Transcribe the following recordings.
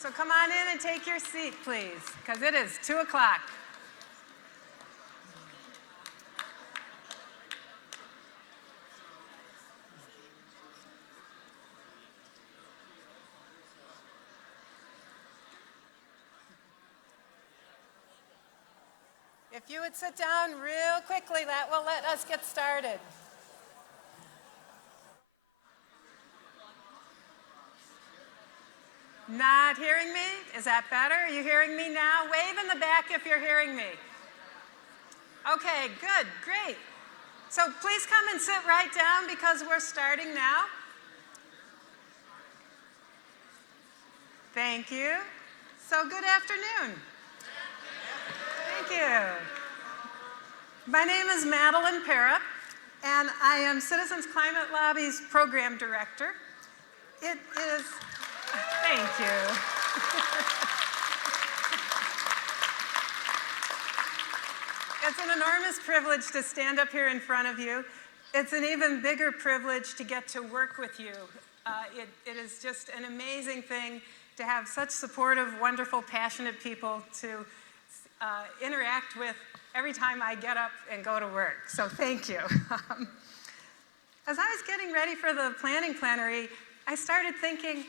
So come on in and take your seat, please, because it is 2 o'clock. If you would sit down real quickly, that will let us get started. Not hearing me? Is that better? Are you hearing me now? Wave in the back if you're hearing me. Okay, good, great. So please come and sit right down because we're starting now. Thank you. So good afternoon. Thank you. My name is Madeline Para, and I am Citizens Climate Lobby's Program Director. It is, thank you. It's an enormous privilege to stand up here in front of you. It's an even bigger privilege to get to work with you. It is just an amazing thing to have such supportive, wonderful, passionate people to interact with every time I get up and go to work. So thank you. As I was getting ready for the planning plenary, I started thinking,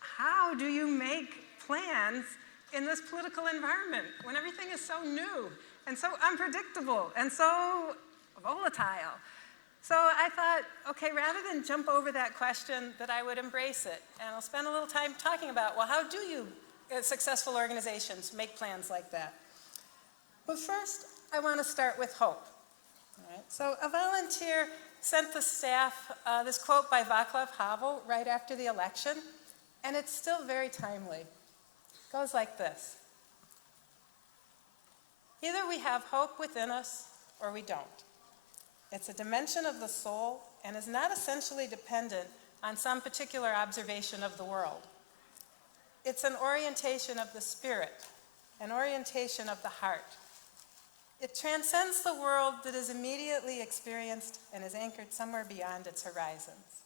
how do you make plans in this political environment when everything is so new and so unpredictable and so volatile? So I thought, okay, rather than jump over that question, that I would embrace it. And I'll spend a little time talking about, well, how do you, as successful organizations, make plans like that? But first, I want to start with hope. All right? So a volunteer sent the staff this quote by Václav Havel right after the election, and it's still very timely. It goes like this. Either we have hope within us or we don't. It's a dimension of the soul and is not essentially dependent on some particular observation of the world. It's an orientation of the spirit, an orientation of the heart. It transcends the world that is immediately experienced and is anchored somewhere beyond its horizons.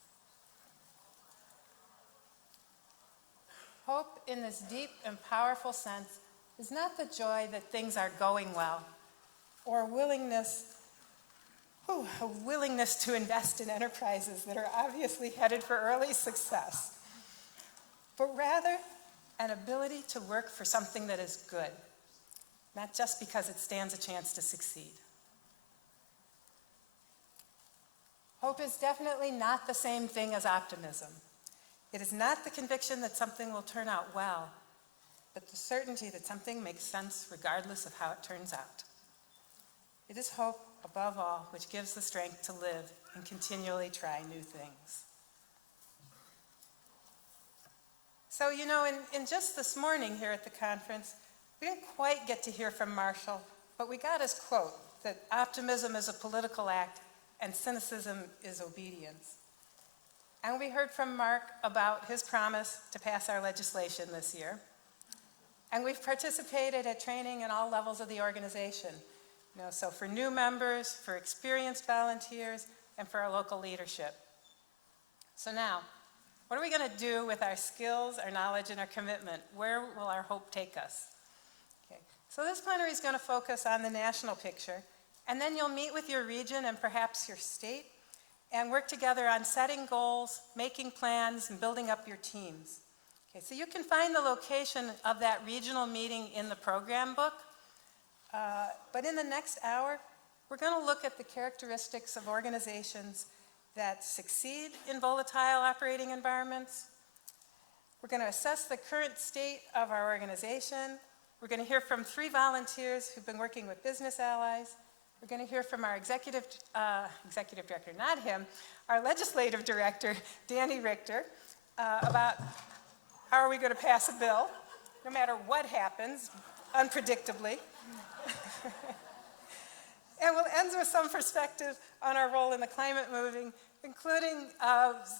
Hope in this deep and powerful sense is not the joy that things are going well, or a willingness to invest in enterprises that are obviously headed for early success, but rather an ability to work for something that is good, not just because it stands a chance to succeed. Hope is definitely not the same thing as optimism. It is not the conviction that something will turn out well, but the certainty that something makes sense regardless of how it turns out. It is hope, above all, which gives the strength to live and continually try new things. So, you know, in just this morning here at the conference, we didn't quite get to hear from Marshall, but we got his quote that optimism is a political act and cynicism is obedience. And we heard from Mark about his promise to pass our legislation this year. And we've participated at training in all levels of the organization. You know, so for new members, for experienced volunteers, and for our local leadership. So now, what are we going to do with our skills, our knowledge, and our commitment? Where will our hope take us? Okay. So this plenary is going to focus on the national picture, and then you'll meet with your region and perhaps your state, and work together on setting goals, making plans, and building up your teams. Okay, so you can find the location of that regional meeting in the program book. But in the next hour, we're going to look at the characteristics of organizations that succeed in volatile operating environments. We're going to assess the current state of our organization. We're going to hear from 3 volunteers who've been working with business allies. We're going to hear from our executive director, not him, our legislative director, Danny Richter, about how are we going to pass a bill, no matter what happens, unpredictably. And we'll end with some perspective on our role in the climate movement, including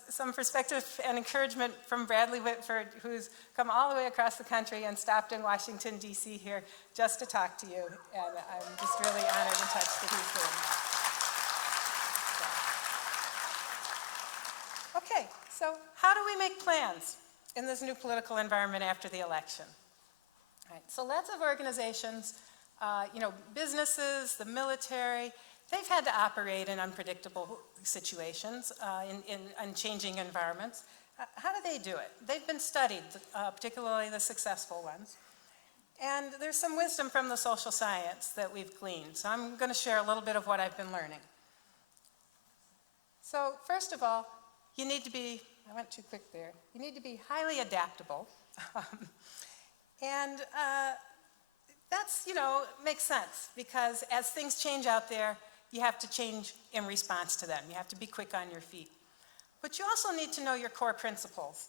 some perspective and encouragement from Bradley Whitford, who's come all the way across the country and stopped in Washington, D.C. here just to talk to you. And I'm just really honored and touched that he's doing that. Okay, so how do we make plans? in this new political environment after the election. All right, so lots of organizations, businesses, the military, they've had to operate in unpredictable situations, in changing environments. How do they do it? They've been studied, particularly the successful ones. And there's some wisdom from the social science that we've gleaned. So I'm going to share a little bit of what I've been learning. So first of all, you need to be, I went too quick there, you need to be highly adaptable. And that's, makes sense, because as things change out there, you have to change in response to them. You have to be quick on your feet. But you also need to know your core principles,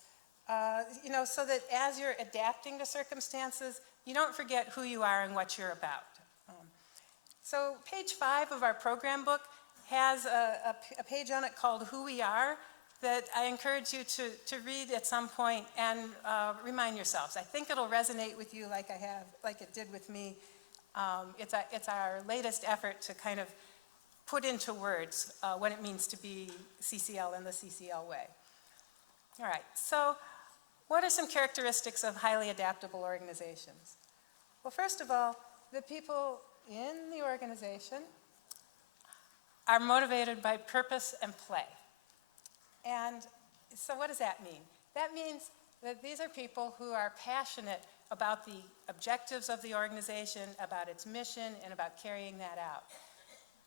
so that as you're adapting to circumstances, you don't forget who you are and what you're about. So page 5 of our program book has a page on it called Who We Are that I encourage you to read at some point and remind yourselves. I think it'll resonate with you like it did with me. It's our latest effort to kind of put into words what it means to be CCL in the CCL way. All right, so what are some characteristics of highly adaptable organizations? Well, first of all, the people in the organization are motivated by purpose and play. And so what does that mean? That means that these are people who are passionate about the objectives of the organization, about its mission, and about carrying that out.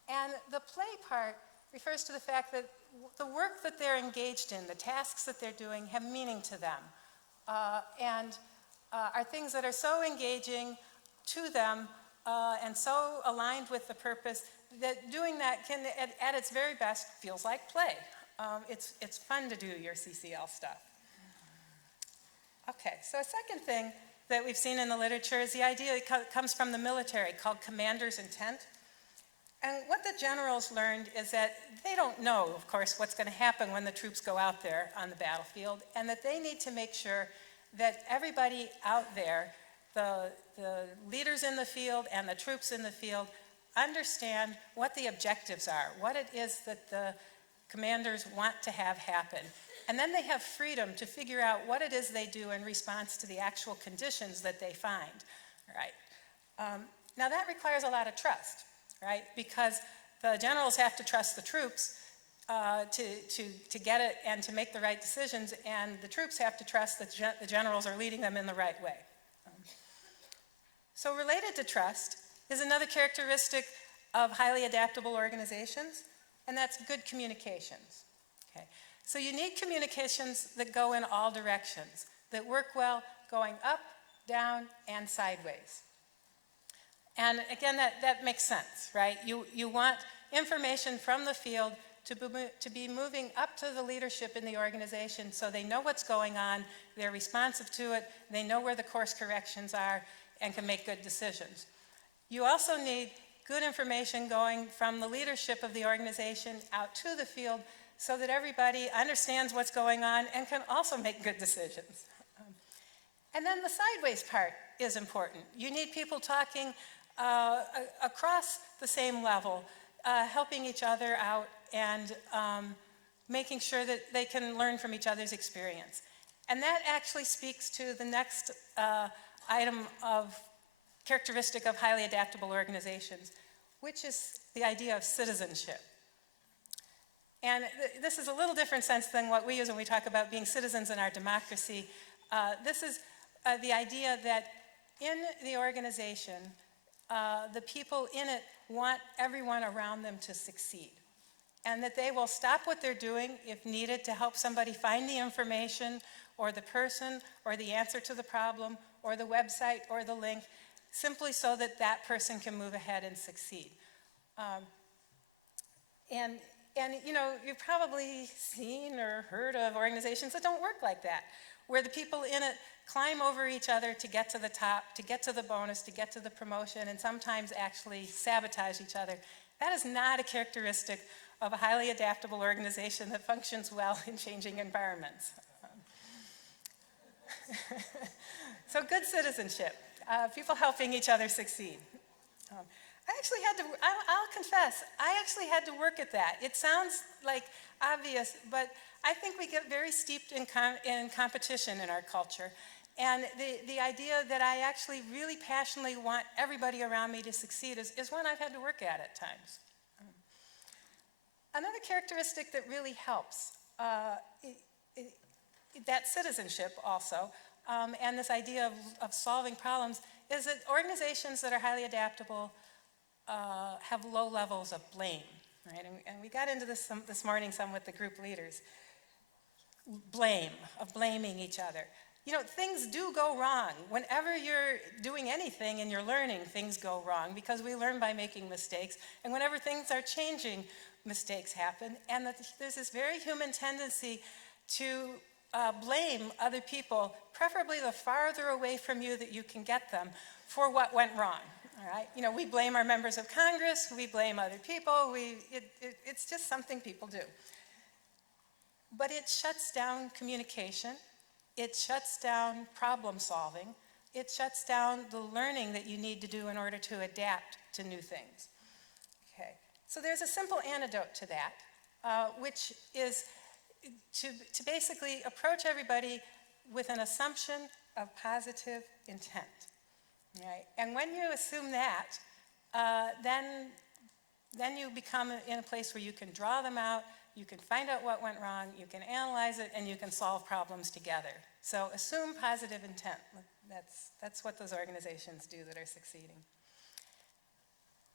And the play part refers to the fact that the work that they're engaged in, the tasks that they're doing, have meaning to them, and are things that are so engaging to them and so aligned with the purpose that doing that can, at its very best, feels like play. It's fun to do your CCL stuff. Okay, so a second thing that we've seen in the literature is the idea that comes from the military called commander's intent. And what the generals learned is that they don't know, of course, what's going to happen when the troops go out there on the battlefield, and that they need to make sure that everybody out there, the leaders in the field and the troops in the field, understand what the objectives are, what it is that the commanders want to have happen. And then they have freedom to figure out what it is they do in response to the actual conditions that they find. All right. Now that requires a lot of trust, right? Because the generals have to trust the troops to get it and to make the right decisions, and the troops have to trust that the generals are leading them in the right way. So related to trust is another characteristic of highly adaptable organizations, and that's good communications. Okay. So you need communications that go in all directions, that work well going up, down, and sideways. And again, that makes sense, right? You want information from the field to be moving up to the leadership in the organization so they know what's going on, they're responsive to it, they know where the course corrections are, and can make good decisions. You also need good information going from the leadership of the organization out to the field so that everybody understands what's going on and can also make good decisions. And then the sideways part is important. You need people talking across the same level, helping each other out and making sure that they can learn from each other's experience. And that actually speaks to the next item of characteristic of highly adaptable organizations, which is the idea of citizenship. And this is a little different sense than what we use when we talk about being citizens in our democracy. This is the idea that in the organization, the people in it want everyone around them to succeed, and that they will stop what they're doing if needed to help somebody find the information or the person or the answer to the problem or the website or the link, simply so that that person can move ahead and succeed. And you've probably seen or heard of organizations that don't work like that, where the people in it climb over each other to get to the top, to get to the bonus, to get to the promotion, and sometimes actually sabotage each other. That is not a characteristic of a highly adaptable organization that functions well in changing environments. So good citizenship, people helping each other succeed. I'll confess, I actually had to work at that. It sounds like obvious, but I think we get very steeped in competition in our culture. And the idea that I actually really passionately want everybody around me to succeed is one I've had to work at times. Another characteristic that really helps, that citizenship also, and this idea of solving problems, is that organizations that are highly adaptable have low levels of blame, right? And we got into this morning some with the group leaders. Blaming each other. You know, things do go wrong. Whenever you're doing anything and you're learning, things go wrong because we learn by making mistakes. And whenever things are changing, mistakes happen. And there's this very human tendency to blame other people, preferably the farther away from you that you can get them, for what went wrong. All right? You know, we blame our members of Congress, we blame other people, it's just something people do. But it shuts down communication, it shuts down problem solving, it shuts down the learning that you need to do in order to adapt to new things. Okay, so there's a simple antidote to that, which is to basically approach everybody with an assumption of positive intent. Right? And when you assume that, then you become in a place where you can draw them out, you can find out what went wrong, you can analyze it, and you can solve problems together. So assume positive intent. That's what those organizations do that are succeeding.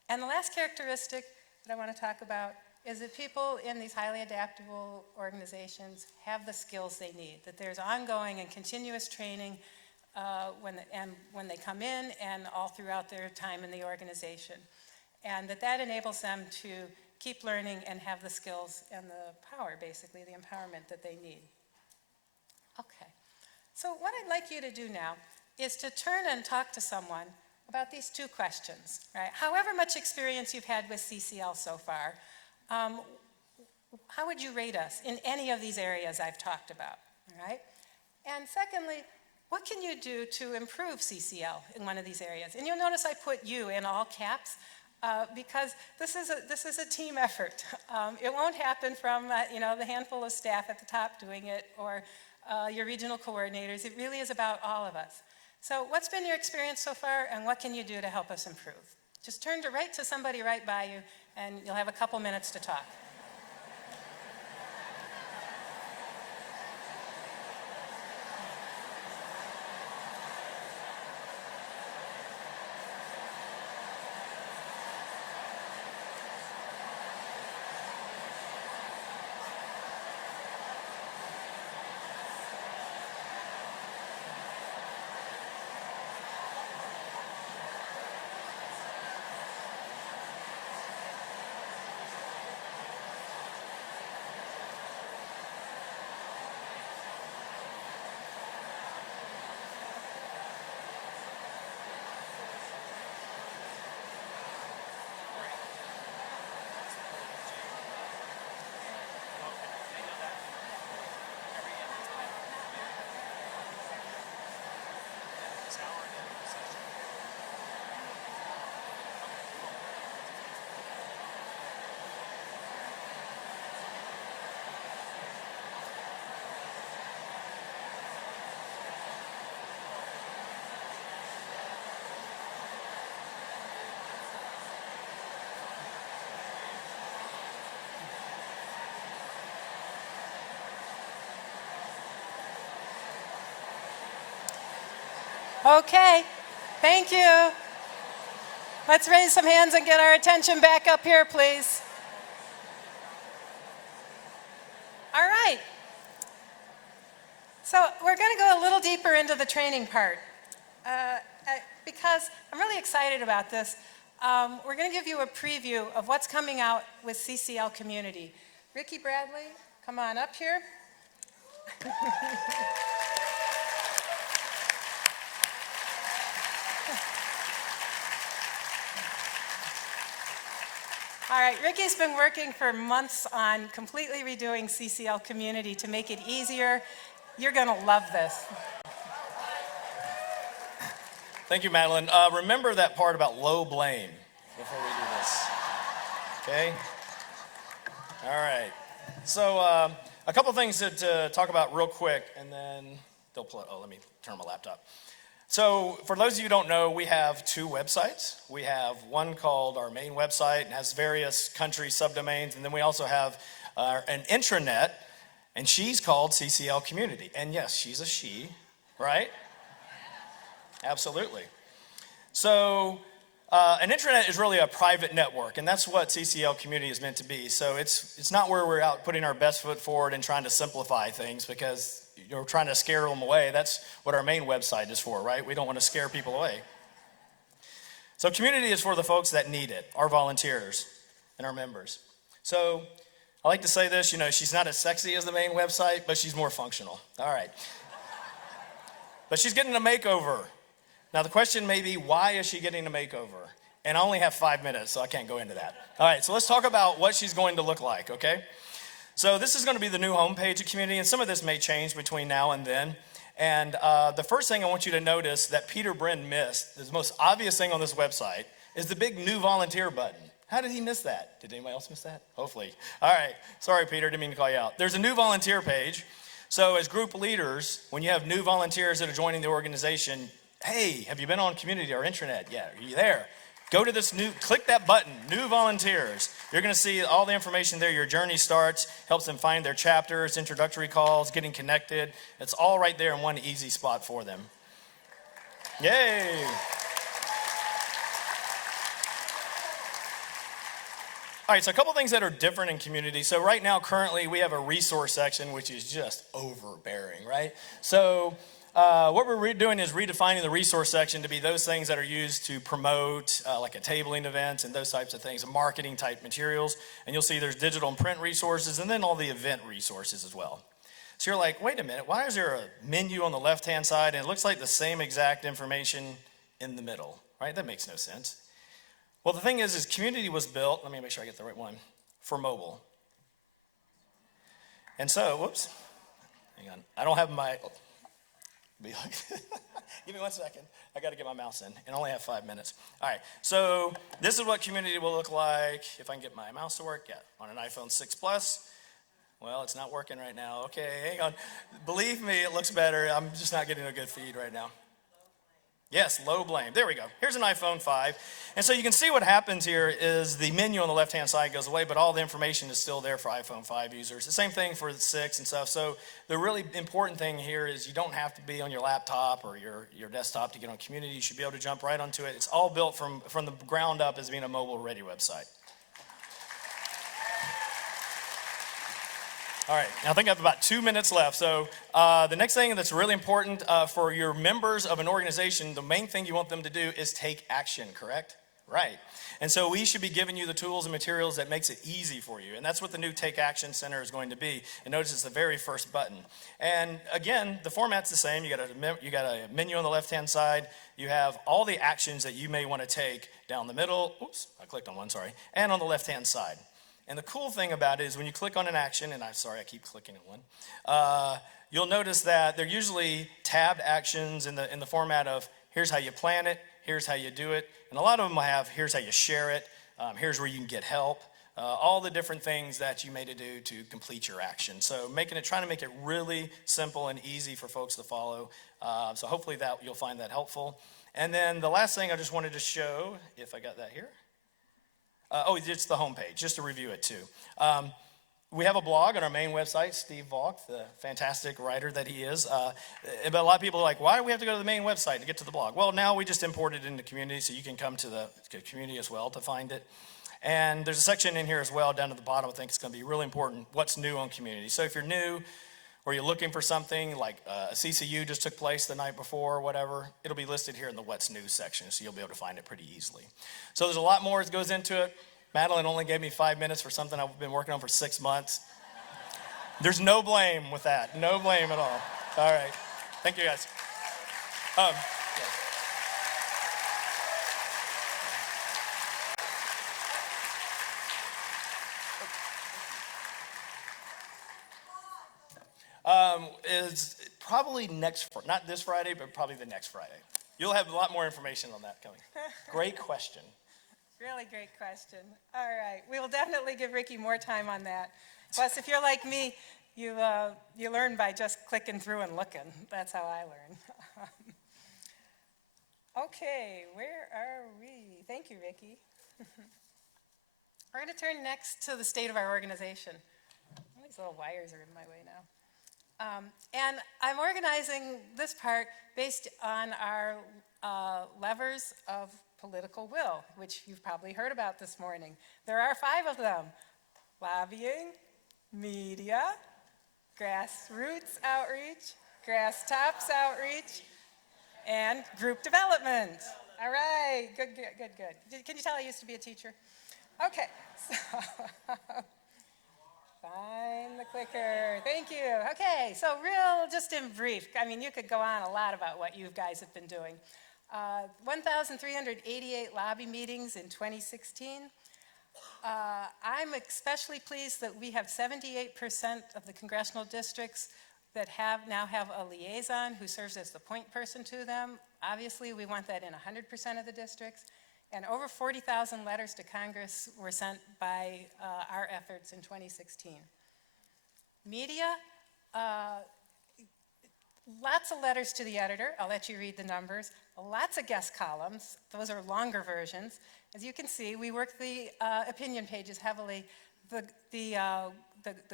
And the last characteristic that I want to talk about is that people in these highly adaptable organizations have the skills they need, that there's ongoing and continuous training when they come in and all throughout their time in the organization. And that enables them to keep learning and have the skills and the power, basically, the empowerment that they need. Okay, so what I'd like you to do now is to turn and talk to someone about these two questions, right? However much experience you've had with CCL so far, how would you rate us in any of these areas I've talked about, all right? And secondly, what can you do to improve CCL in one of these areas? And you'll notice I put you in all caps, because this is a team effort. It won't happen from the handful of staff at the top doing it or your regional coordinators. It really is about all of us. So what's been your experience so far, and what can you do to help us improve? Just turn to somebody right by you, and you'll have a couple minutes to talk. Okay, thank you. Let's raise some hands and get our attention back up here, please. All right. So we're going to go a little deeper into the training part because I'm really excited about this. We're going to give you a preview of what's coming out with CCL Community. Ricky Bradley, come on up here. All right, Ricky's been working for months on completely redoing CCL Community to make it easier. You're going to love this. Thank you, Madeline. Remember that part about low blame before we do this. Okay? All right. So a couple things to talk about real quick, and then they'll play. Oh, let me turn on my laptop. So for those of you who don't know, we have two websites. We have one called our main website and has various country subdomains, and then we also have an intranet, and she's called CCL Community. And yes, she's a she, right? Absolutely. So an intranet is really a private network, and that's what CCL Community is meant to be. So it's not where we're out putting our best foot forward and trying to simplify things because you're trying to scare them away. That's what our main website is for, right? We don't want to scare people away. So community is for the folks that need it, our volunteers and our members. So I like to say this, she's not as sexy as the main website, but she's more functional. All right. But she's getting a makeover. Now the question may be, why is she getting a makeover? And I only have 5 minutes, so I can't go into that. All right, so let's talk about what she's going to look like, okay? So this is going to be the new homepage of Community, and some of this may change between now and then. And the first thing I want you to notice that Peter Brin missed, the most obvious thing on this website, is the big new volunteer button. How did he miss that? Did anybody else miss that? Hopefully. All right, sorry Peter, didn't mean to call you out. There's a new volunteer page. So as group leaders, when you have new volunteers that are joining the organization, hey, have you been on Community or intranet? Yeah, are you there? Go to this click that button, new volunteers. You're going to see all the information there. Your journey starts, helps them find their chapters, introductory calls, getting connected. It's all right there in one easy spot for them. Yay. All right, so a couple things that are different in Community. So right now, currently, we have a resource section, which is just overbearing, right? So what we're doing is redefining the resource section to be those things that are used to promote like a tabling event and those types of things, marketing type materials. And you'll see there's digital and print resources and then all the event resources as well. So you're like, wait a minute, why is there a menu on the left-hand side and it looks like the same exact information in the middle, right? That makes no sense. Well, the thing is Community was built, let me make sure I get the right one, for mobile. And so, whoops, hang on, I don't have my... Give me 1 second. I got to get my mouse in and only have 5 minutes. All right. So this is what Community will look like if I can get my mouse to work. Yeah, on an iPhone 6 Plus. Well, it's not working right now. Okay, hang on. Believe me, it looks better. I'm just not getting a good feed right now. Yes, low blame. There we go. Here's an iPhone 5. And so you can see what happens here is the menu on the left-hand side goes away, but all the information is still there for iPhone 5 users. The same thing for the 6 and stuff. So the really important thing here is you don't have to be on your laptop or your desktop to get on Community. You should be able to jump right onto it. It's all built from the ground up as being a mobile-ready website. All right, now I think I have about 2 minutes left. So the next thing that's really important for your members of an organization, the main thing you want them to do is take action, correct? Right. And so we should be giving you the tools and materials that makes it easy for you. And that's what the new Take Action Center is going to be. And notice it's the very first button. And again, the format's the same. You got a menu on the left-hand side. You have all the actions that you may want to take down the middle. Oops, I clicked on one, sorry. And on the left-hand side. And the cool thing about it is when you click on an action, and I'm sorry, I keep clicking on one, you'll notice that they're usually tabbed actions in the format of here's how you plan it, here's how you do it, and a lot of them have here's how you share it, here's where you can get help, all the different things that you may do to complete your action. So trying to make it really simple and easy for folks to follow. So hopefully that you'll find that helpful. And then the last thing I just wanted to show, if I got that here. It's the homepage, just to review it too. We have a blog on our main website, Steve Valk, the fantastic writer that he is. But a lot of people are like, why do we have to go to the main website to get to the blog? Well, now we just import it into Community, so you can come to the Community as well to find it. And there's a section in here as well, down at the bottom. I think it's going to be really important, what's new on Community. So if you're new, or you're looking for something like a CCU just took place the night before or whatever, it'll be listed here in the What's New section, so you'll be able to find it pretty easily. So there's a lot more that goes into it. Madeline only gave me 5 minutes for something I've been working on for 6 months. There's no blame with that. No blame at all. All right. Thank you, guys. Yeah. Is probably not this Friday, but probably the next Friday. You'll have a lot more information on that coming. Great question. Really great question. All right. We will definitely give Ricky more time on that. Plus, if you're like me, You learn by just clicking through and looking. That's how I learn. Okay, where are we? Thank you, Vicki. We're going to turn next to the state of our organization. All these little wires are in my way now. And I'm organizing this part based on our levers of political will, which you've probably heard about this morning. There are 5 of them: lobbying, media, grassroots outreach, grass tops outreach, and group development. All right, good. Can you tell I used to be a teacher? Okay, so find the clicker. Thank you. Okay, so just in brief, I mean, you could go on a lot about what you guys have been doing. 1,388 lobby meetings in 2016. I'm especially pleased that we have 78% of the congressional districts that now have a liaison who serves as the point person to them. Obviously, we want that in 100% of the districts. And over 40,000 letters to Congress were sent by our efforts in 2016. Media, lots of letters to the editor. I'll let you read the numbers. Lots of guest columns. Those are longer versions. As you can see, we work the opinion pages heavily. The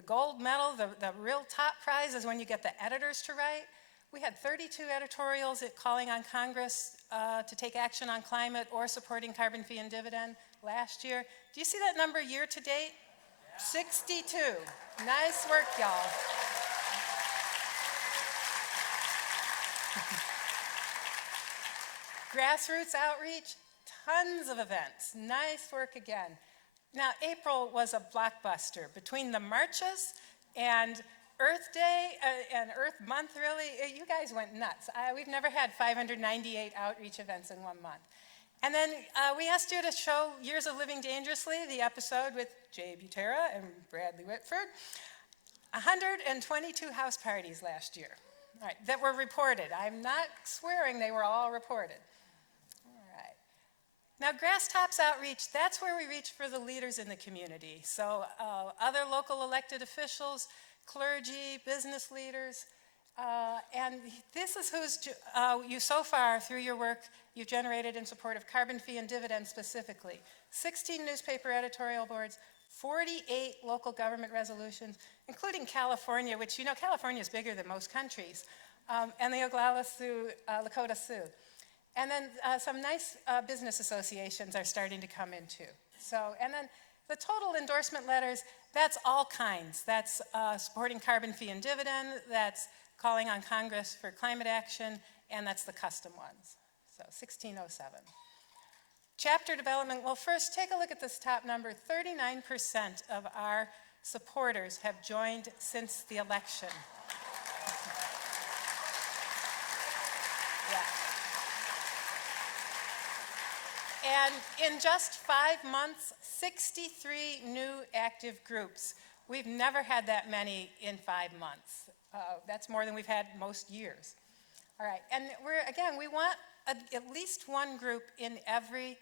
gold medal, the real top prize is when you get the editors to write. We had 32 editorials calling on Congress to take action on climate or supporting carbon fee and dividend last year. Do you see that number year to date? 62. Nice work, y'all. Grassroots outreach, tons of events. Nice work again. Now, April was a blockbuster. Between the marches and Earth Day and Earth Month, really, you guys went nuts. We've never had 598 outreach events in 1 month. And then we asked you to show Years of Living Dangerously, the episode with Jay Butera and Bradley Whitford. 122 house parties last year, all right, that were reported. I'm not swearing, they were all reported. Now, Grass Tops Outreach, that's where we reach for the leaders in the community. So other local elected officials, clergy, business leaders, and this is who's you so far through your work you've generated in support of carbon fee and dividend specifically. 16 newspaper editorial boards, 48 local government resolutions, including California, which you know California is bigger than most countries, and the Oglala Lakota Sioux. And then some nice business associations are starting to come in too. So, and then the total endorsement letters, that's all kinds. That's supporting carbon fee and dividend, that's calling on Congress for climate action, and that's the custom ones. So 1607. Chapter development, well, first take a look at this top number. 39% of our supporters have joined since the election. Yeah. And in just 5 months, 63 new active groups. We've never had that many in 5 months. That's more than we've had most years. All right, and we want at least one group in every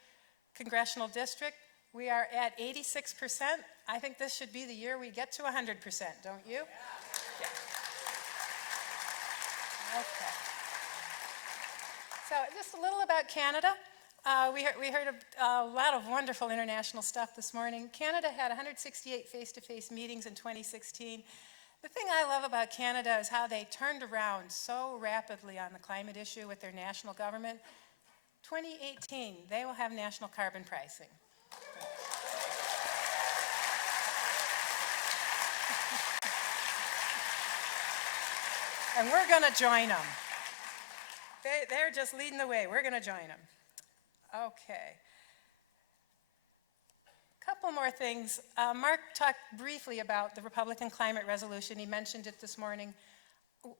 congressional district. We are at 86%. I think this should be the year we get to 100%, don't you? Yeah. Okay. So just a little about Canada. We heard a lot of wonderful international stuff this morning. Canada had 168 face-to-face meetings in 2016. The thing I love about Canada is how they turned around so rapidly on the climate issue with their national government. 2018, they will have national carbon pricing. And we're going to join them. They're just leading the way. We're going to join them. Okay. A couple more things. Mark talked briefly about the Republican climate resolution. He mentioned it this morning.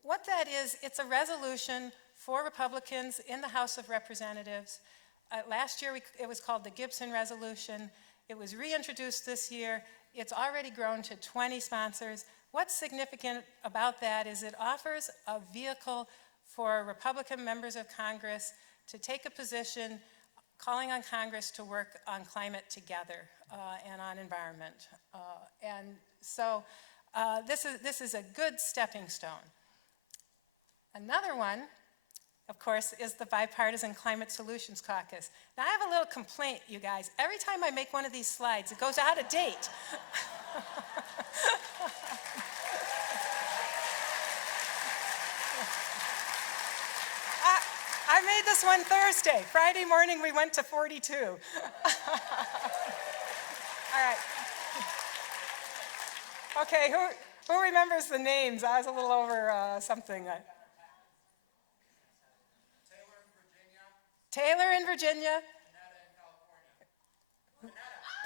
What that is, it's a resolution for Republicans in the House of Representatives. Last year it was called the Gibson Resolution. It was reintroduced this year. It's already grown to 20 sponsors. What's significant about that is it offers a vehicle for Republican members of Congress to take a position calling on Congress to work on climate together and on environment. And so this is a good stepping stone. Another one, of course, is the Bipartisan Climate Solutions Caucus. Now, I have a little complaint, you guys. Every time I make one of these slides, it goes out of date. I made this one Thursday. Friday morning, we went to 42. All right. Okay, who remembers the names? I was a little over something. Taylor in Virginia.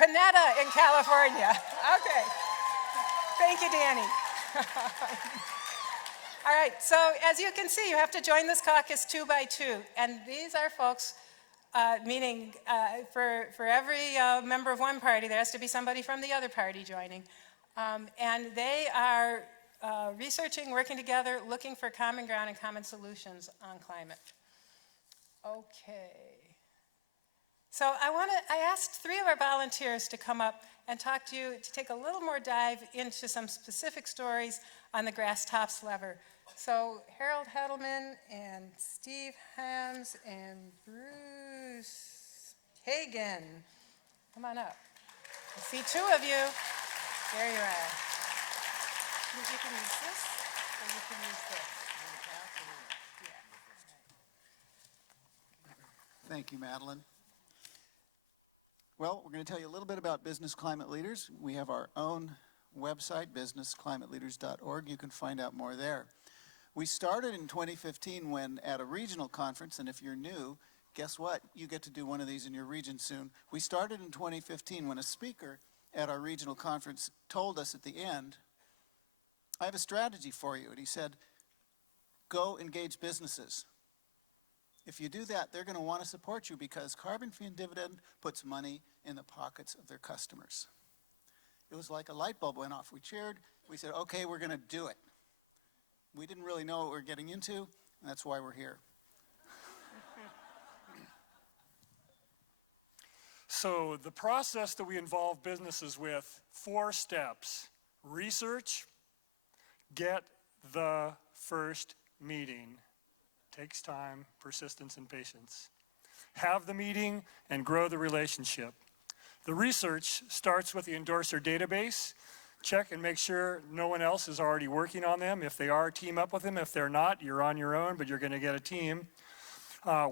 Panetta in California. Okay. Thank you, Danny. All right, so as you can see, you have to join this caucus 2 by 2. And these are folks, meaning for every member of one party, there has to be somebody from the other party joining. And they are researching, working together, looking for common ground and common solutions on climate. Okay. So I asked 3 of our volunteers to come up and talk to you, to take a little more dive into some specific stories on the grass tops lever. So Harold Hedelman and Steve Hams and Bruce Hagen, come on up. I see 2 of you. There you are. You can use this, or you can use this. Yeah. Thank you, Madeline. Well, we're going to tell you a little bit about Business Climate Leaders. We have our own website, businessclimateleaders.org. You can find out more there. We started in 2015 when at a regional conference, and if you're new, guess what? You get to do one of these in your region soon. We started in 2015 when a speaker at our regional conference told us at the end, I have a strategy for you. And he said, go engage businesses. If you do that, they're going to want to support you because carbon fee and dividend puts money in the pockets of their customers. It was like a light bulb went off. We cheered. We said, okay, we're going to do it. We didn't really know what we were getting into, and that's why we're here. So the process that we involve businesses with, 4 steps. Research, get the first meeting. Takes time, persistence, and patience. Have the meeting and grow the relationship. The research starts with the endorser database. Check and make sure no one else is already working on them. If they are, team up with them. If they're not, you're on your own, but you're going to get a team.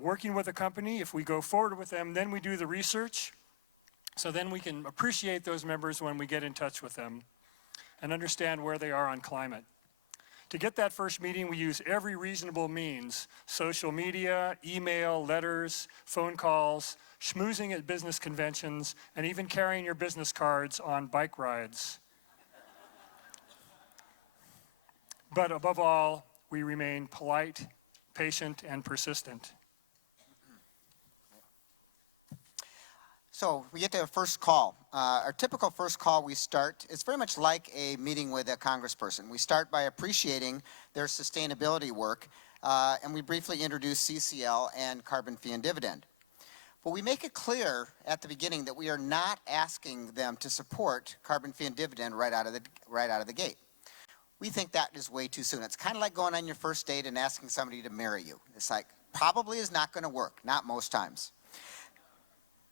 Working with a company, if we go forward with them, then we do the research. So then we can appreciate those members when we get in touch with them and understand where they are on climate. To get that first meeting, we use every reasonable means: social media, email, letters, phone calls, schmoozing at business conventions, and even carrying your business cards on bike rides. But above all, we remain polite, patient, and persistent. So we get to a first call. Our typical first call we start, it's very much like a meeting with a congressperson. We start by appreciating their sustainability work, and we briefly introduce CCL and carbon fee and dividend. But we make it clear at the beginning that we are not asking them to support carbon fee and dividend right out of the gate. We think that is way too soon. It's kind of like going on your first date and asking somebody to marry you. It's like, probably is not going to work, not most times.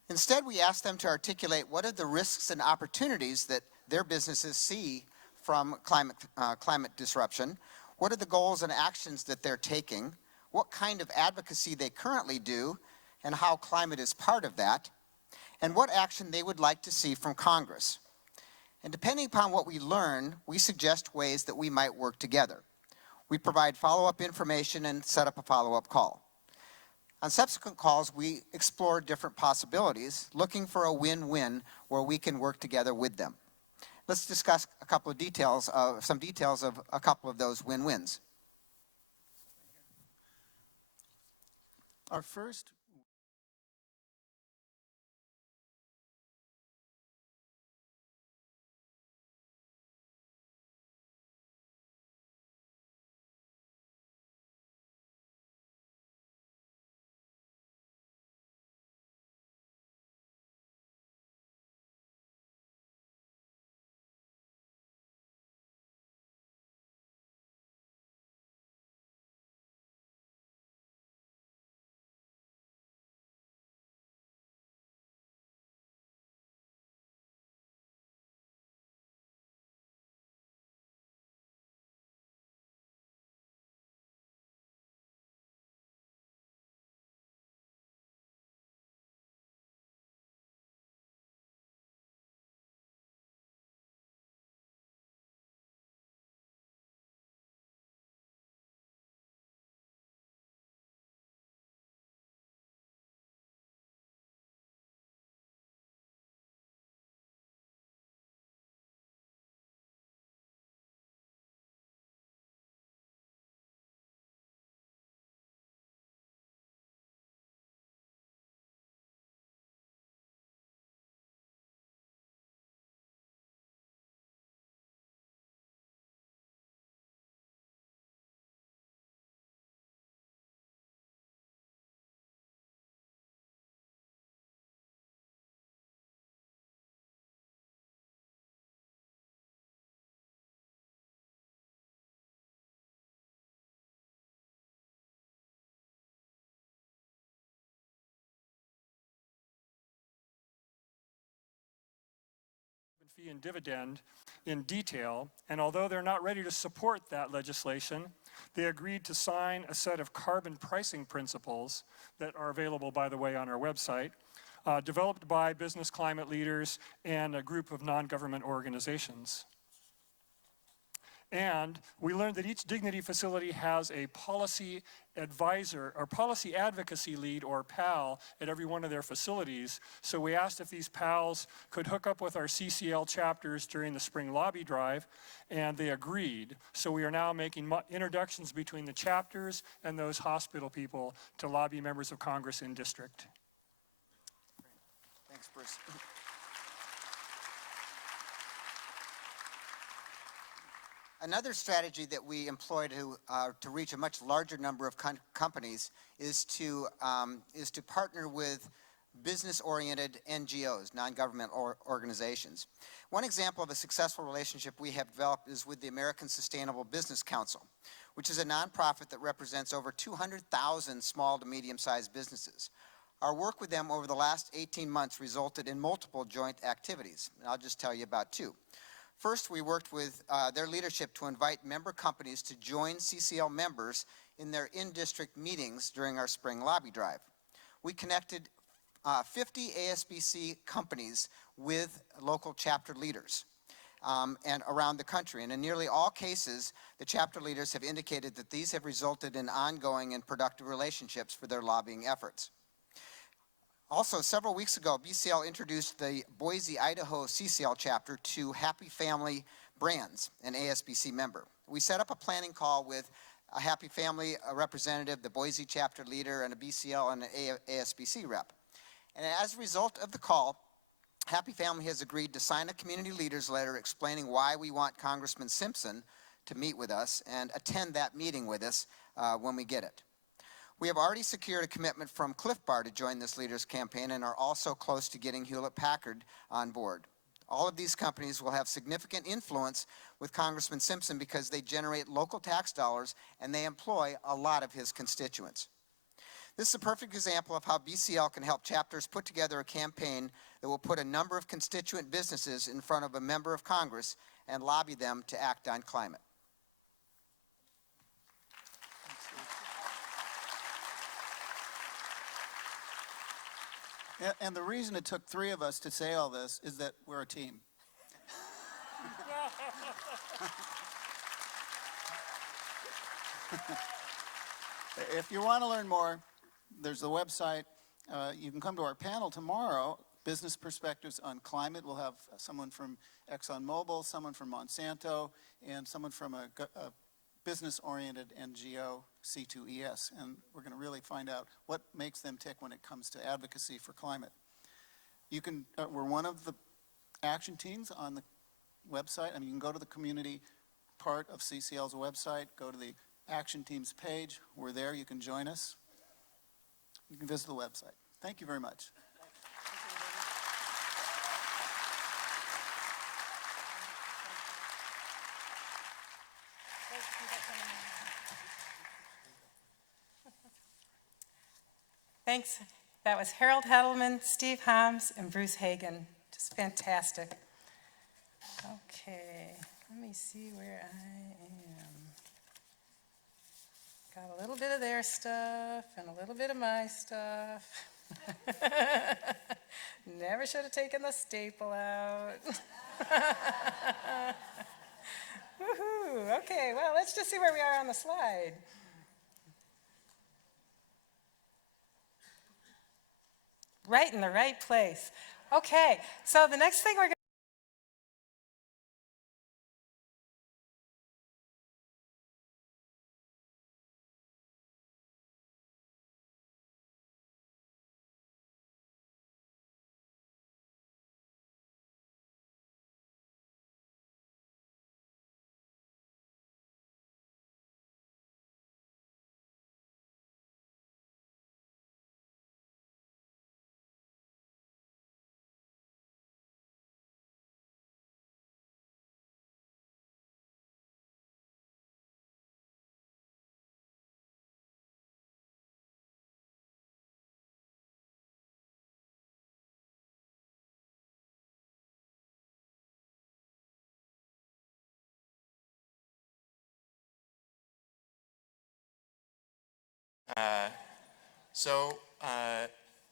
Instead, we ask them to articulate what are the risks and opportunities that their businesses see from climate disruption, what are the goals and actions that they're taking, what kind of advocacy they currently do, and how climate is part of that, and what action they would like to see from Congress. And depending upon what we learn, we suggest ways that we might work together. We provide follow-up information and set up a follow-up call. On subsequent calls, we explore different possibilities, looking for a win-win where we can work together with them. Let's discuss some details of a couple of those win-wins. Our first fee and dividend in detail, and although they're not ready to support that legislation, they agreed to sign a set of carbon pricing principles that are available, by the way, on our website, developed by business climate leaders and a group of non-government organizations. And we learned that each Dignity facility has a policy advisor or policy advocacy lead, or PAL, at every one of their facilities. So we asked if these PALs could hook up with our CCL chapters during the spring lobby drive, and they agreed. So we are now making introductions between the chapters and those hospital people to lobby members of Congress in district. Thanks, Bruce. Another strategy that we employ to reach a much larger number of companies is to partner with business-oriented NGOs, non-government organizations. One example of a successful relationship we have developed is with the American Sustainable Business Council, which is a nonprofit that represents over 200,000 small to medium-sized businesses. Our work with them over the last 18 months resulted in multiple joint activities, and I'll just tell you about two. First, we worked with their leadership to invite member companies to join CCL members in their in-district meetings during our spring lobby drive. We connected 50 ASBC companies with local chapter leaders and around the country. And in nearly all cases, the chapter leaders have indicated that these have resulted in ongoing and productive relationships for their lobbying efforts. Also, several weeks ago, BCL introduced the Boise, Idaho CCL chapter to Happy Family Brands, an ASBC member. We set up a planning call with a Happy Family representative, the Boise chapter leader, and a BCL and an ASBC rep. And as a result of the call, Happy Family has agreed to sign a community leaders letter explaining why we want Congressman Simpson to meet with us and attend that meeting with us when we get it. We have already secured a commitment from Cliff Bar to join this leaders campaign and are also close to getting Hewlett-Packard on board. All of these companies will have significant influence with Congressman Simpson because they generate local tax dollars and they employ a lot of his constituents. This is a perfect example of how BCL can help chapters put together a campaign that will put a number of constituent businesses in front of a member of Congress and lobby them to act on climate. And the reason it took three of us to say all this is that we're a team. If you want to learn more, there's the website. You can come to our panel tomorrow, Business Perspectives on Climate. We'll have someone from ExxonMobil, someone from Monsanto, and someone from a business-oriented NGO, C2ES, and we're going to really find out what makes them tick when it comes to advocacy for climate. You can, we're one of the action teams on the website. I mean, you can go to the community part of CCL's website, go to the action teams page. We're there. You can join us. You can visit the website. Thank you very much. Thanks. That was Harold Hedelman, Steve Homs, and Bruce Hagen. Just fantastic. Okay, let me see where I am. Got a little bit of their stuff and a little bit of my stuff. Never should have taken the staple out. Woohoo! Okay, well, let's just see where we are on the slide. Right in the right place. Okay, so the next thing we're going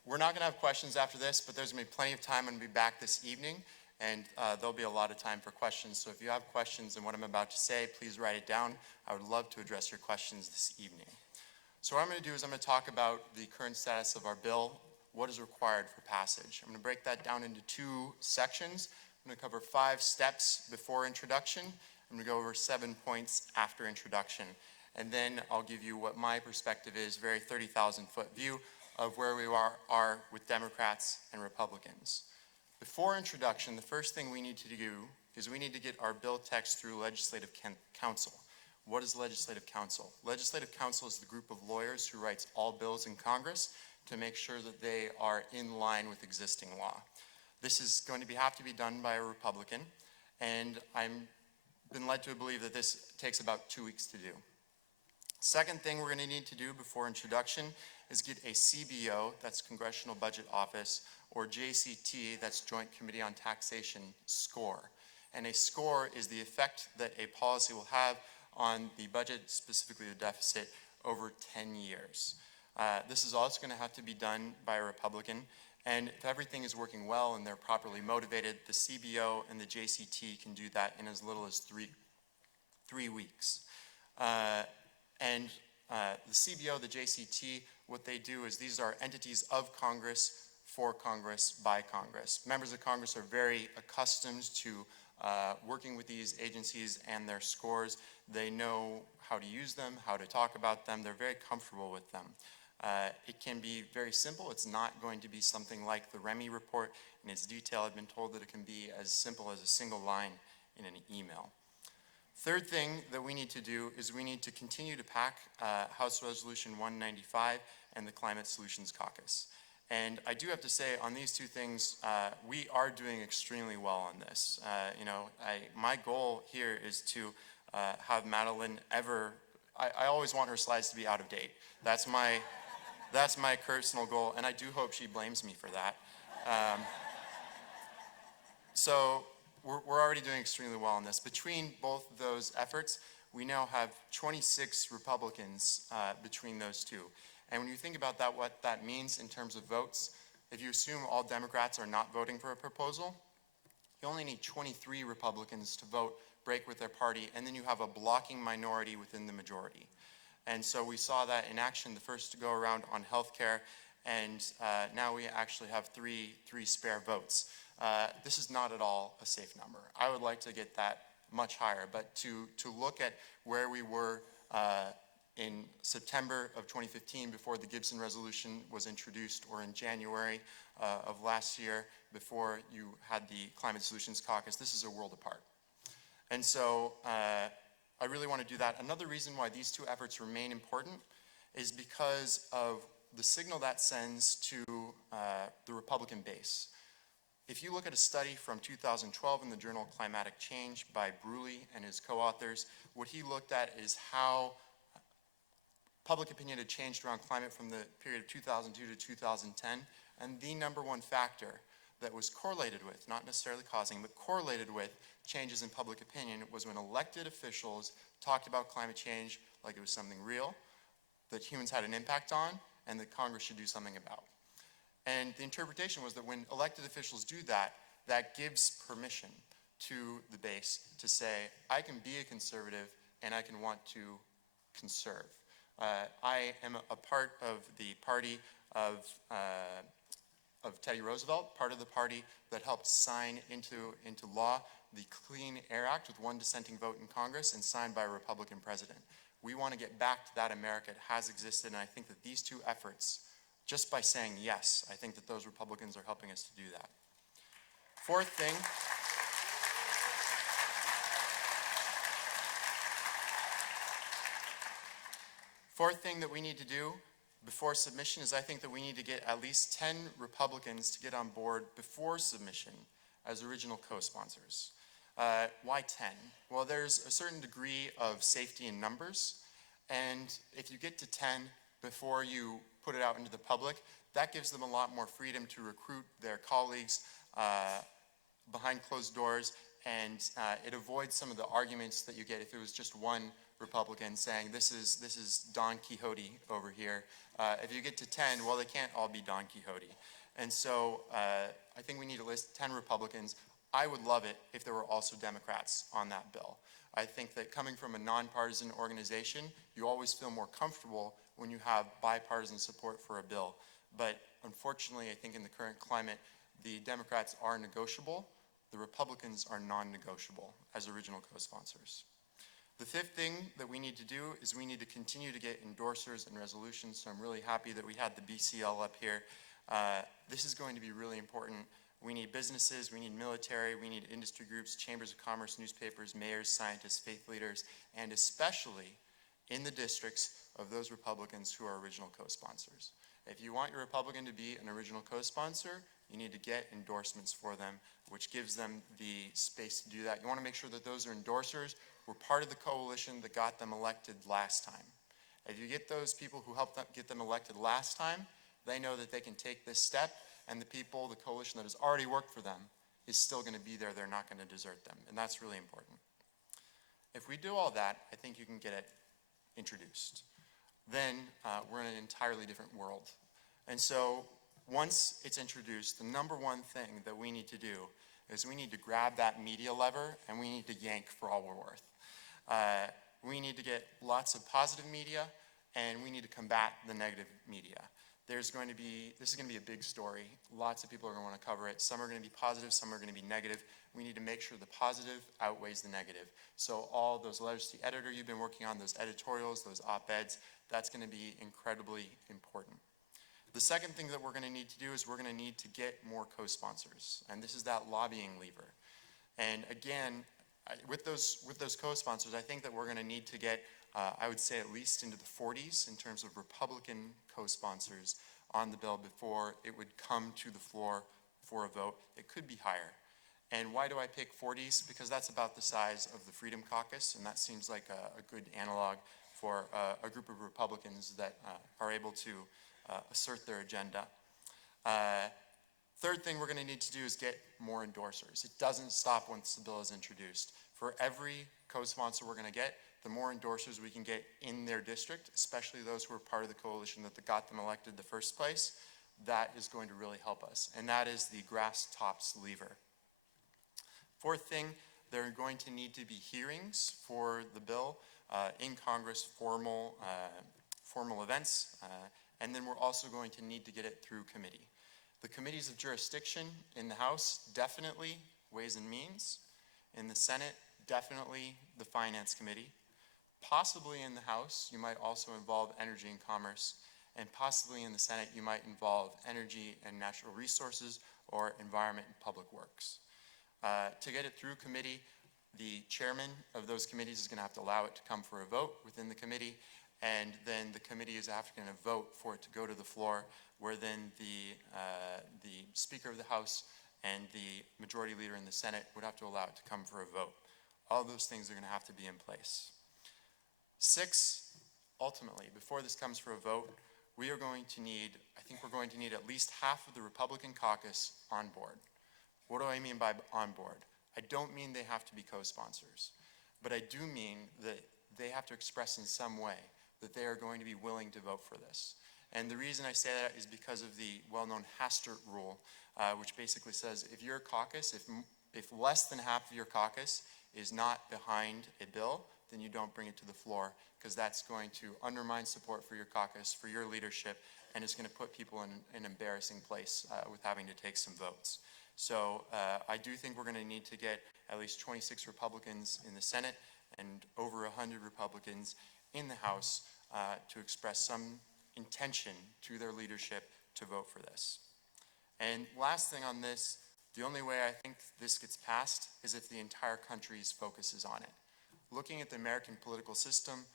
We're not going to have questions after this, but there's going to be plenty of time. I'm going to be back this evening, and there'll be a lot of time for questions. So if you have questions in what I'm about to say, please write it down. I would love to address your questions this evening. So what I'm going to do is I'm going to talk about the current status of our bill, what is required for passage. I'm going to break that down into two sections. I'm going to cover 5 steps before introduction. I'm going to go over 7 points after introduction. And then I'll give you what my perspective is, very 30,000-foot view of where we are with Democrats and Republicans. Before introduction, the first thing we need to do is we need to get our bill text through Legislative Council. What is Legislative Council? Legislative Council is the group of lawyers who writes all bills in Congress to make sure that they are in line with existing law. This is going to have to be done by a Republican, and I've been led to believe that this takes about 2 weeks to do. Second thing we're going to need to do before introduction is get a CBO, that's Congressional Budget Office, or JCT, that's Joint Committee on Taxation, score. And a score is the effect that a policy will have on the budget, specifically the deficit, over 10 years. This is also going to have to be done by a Republican, and if everything is working well and they're properly motivated, the CBO and the JCT can do that in as little as three weeks. The CBO, the JCT, what they do is these are entities of Congress, for Congress, by Congress. Members of Congress are very accustomed to working with these agencies and their scores. They know how to use them, how to talk about them. They're very comfortable with them. It can be very simple. It's not going to be something like the Remy report in its detail. I've been told that it can be as simple as a single line in an email. Third thing that we need to do is we need to continue to pack House Resolution 195 and the Climate Solutions Caucus. And I do have to say, on these two things, we are doing extremely well on this. My goal here is to have Madeline I always want her slides to be out of date. That's my personal goal, and I do hope she blames me for that. So we're already doing extremely well on this. Between both of those efforts, we now have 26 Republicans between those two. And when you think about that, what that means in terms of votes, if you assume all Democrats are not voting for a proposal, you only need 23 Republicans to break with their party, and then you have a blocking minority within the majority. And so we saw that in action the first go around on health care, and now we actually have three spare votes. This is not at all a safe number. I would like to get that much higher, but to look at where we were in September of 2015 before the Gibson resolution was introduced, or in January of last year before you had the Climate Solutions Caucus, this is a world apart. And so I really want to do that. Another reason why these two efforts remain important is because of the signal that sends to the Republican base. If you look at a study from 2012 in the journal Climatic Change by Bruley and his co-authors, what he looked at is how public opinion had changed around climate from the period of 2002 to 2010, and the number one factor that was correlated with, not necessarily causing, but correlated with changes in public opinion was when elected officials talked about climate change like it was something real, that humans had an impact on, and that Congress should do something about. And the interpretation was that when elected officials do that, that gives permission to the base to say, I can be a conservative and I can want to conserve. I am a part of the party of Teddy Roosevelt, part of the party that helped sign into law the Clean Air Act with one dissenting vote in Congress and signed by a Republican president. We want to get back to that America. It has existed, and I think that these two efforts, just by saying yes, I think that those Republicans are helping us to do that. Fourth thing that we need to do before submission is I think that we need to get at least 10 Republicans to get on board before submission as original co-sponsors. Why 10? Well, there's a certain degree of safety in numbers, and if you get to 10 before you put it out into the public, that gives them a lot more freedom to recruit their colleagues behind closed doors, and it avoids some of the arguments that you get if it was just one Republicans saying this is Don Quixote over here. If you get to 10, well, they can't all be Don Quixote. And so I think we need to list 10 Republicans. I would love it if there were also Democrats on that bill. I think that coming from a nonpartisan organization, you always feel more comfortable when you have bipartisan support for a bill. But unfortunately, I think in the current climate, the Democrats are negotiable. The Republicans are non-negotiable as original co-sponsors. The fifth thing that we need to do is we need to continue to get endorsers and resolutions. So I'm really happy that we had the BCL up here. This is going to be really important. We need businesses, we need military, we need industry groups, chambers of commerce, newspapers, mayors, scientists, faith leaders, and especially in the districts of those Republicans who are original co-sponsors. If you want your Republican to be an original co-sponsor, you need to get endorsements for them, which gives them the space to do that. You want to make sure that those are endorsers were part of the coalition that got them elected last time. If you get those people who helped get them elected last time, they know that they can take this step, and the people, the coalition that has already worked for them is still going to be there. They're not going to desert them, and that's really important. If we do all that, I think you can get it introduced. Then we're in an entirely different world. And so once it's introduced, the number one thing that we need to do is we need to grab that media lever and we need to yank for all we're worth. We need to get lots of positive media and we need to combat the negative media. This is going to be a big story. Lots of people are going to want to cover it. Some are going to be positive, some are going to be negative. We need to make sure the positive outweighs the negative. So all those letters to the editor you've been working on, those editorials, those op-eds, that's going to be incredibly important. The second thing that we're going to need to do is we're going to need to get more co-sponsors. And this is that lobbying lever. And again, with those co-sponsors, I think that we're going to need to get, I would say, at least into the 40s in terms of Republican co-sponsors on the bill before it would come to the floor for a vote. It could be higher. And why do I pick 40s? Because that's about the size of the Freedom Caucus, and that seems like a good analog for a group of Republicans that are able to assert their agenda. Third thing we're going to need to do is get more endorsers. It doesn't stop once the bill is introduced. For every co-sponsor we're going to get, the more endorsers we can get in their district, especially those who are part of the coalition that got them elected in the first place, that is going to really help us. And that is the grass tops lever. Fourth thing, there are going to need to be hearings for the bill in Congress, formal events, and then we're also going to need to get it through committee. The committees of jurisdiction in the House, definitely Ways and Means. In the Senate, definitely the Finance Committee. Possibly in the House, you might also involve Energy and Commerce, and possibly in the Senate, you might involve Energy and Natural Resources or Environment and Public Works. To get it through committee, the chairman of those committees is going to have to allow it to come for a vote within the committee, and then the committee is after going to vote for it to go to the floor, where then the Speaker of the House and the Majority Leader in the Senate would have to allow it to come for a vote. All those things are going to have to be in place. 6, ultimately, before this comes for a vote, I think we're going to need at least half of the Republican caucus on board. What do I mean by on board? I don't mean they have to be co-sponsors, but I do mean that they have to express in some way that they are going to be willing to vote for this. And the reason I say that is because of the well-known Hastert rule, which basically says if your caucus, if less than half of your caucus is not behind a bill, then you don't bring it to the floor, because that's going to undermine support for your caucus, for your leadership, and it's going to put people in an embarrassing place with having to take some votes. So I do think we're going to need to get at least 26 Republicans in the Senate and over 100 Republicans in the House to express some intention to their leadership to vote for this. And last thing on this, the only way I think this gets passed is if the entire country's focus is on it. Looking at the American political system,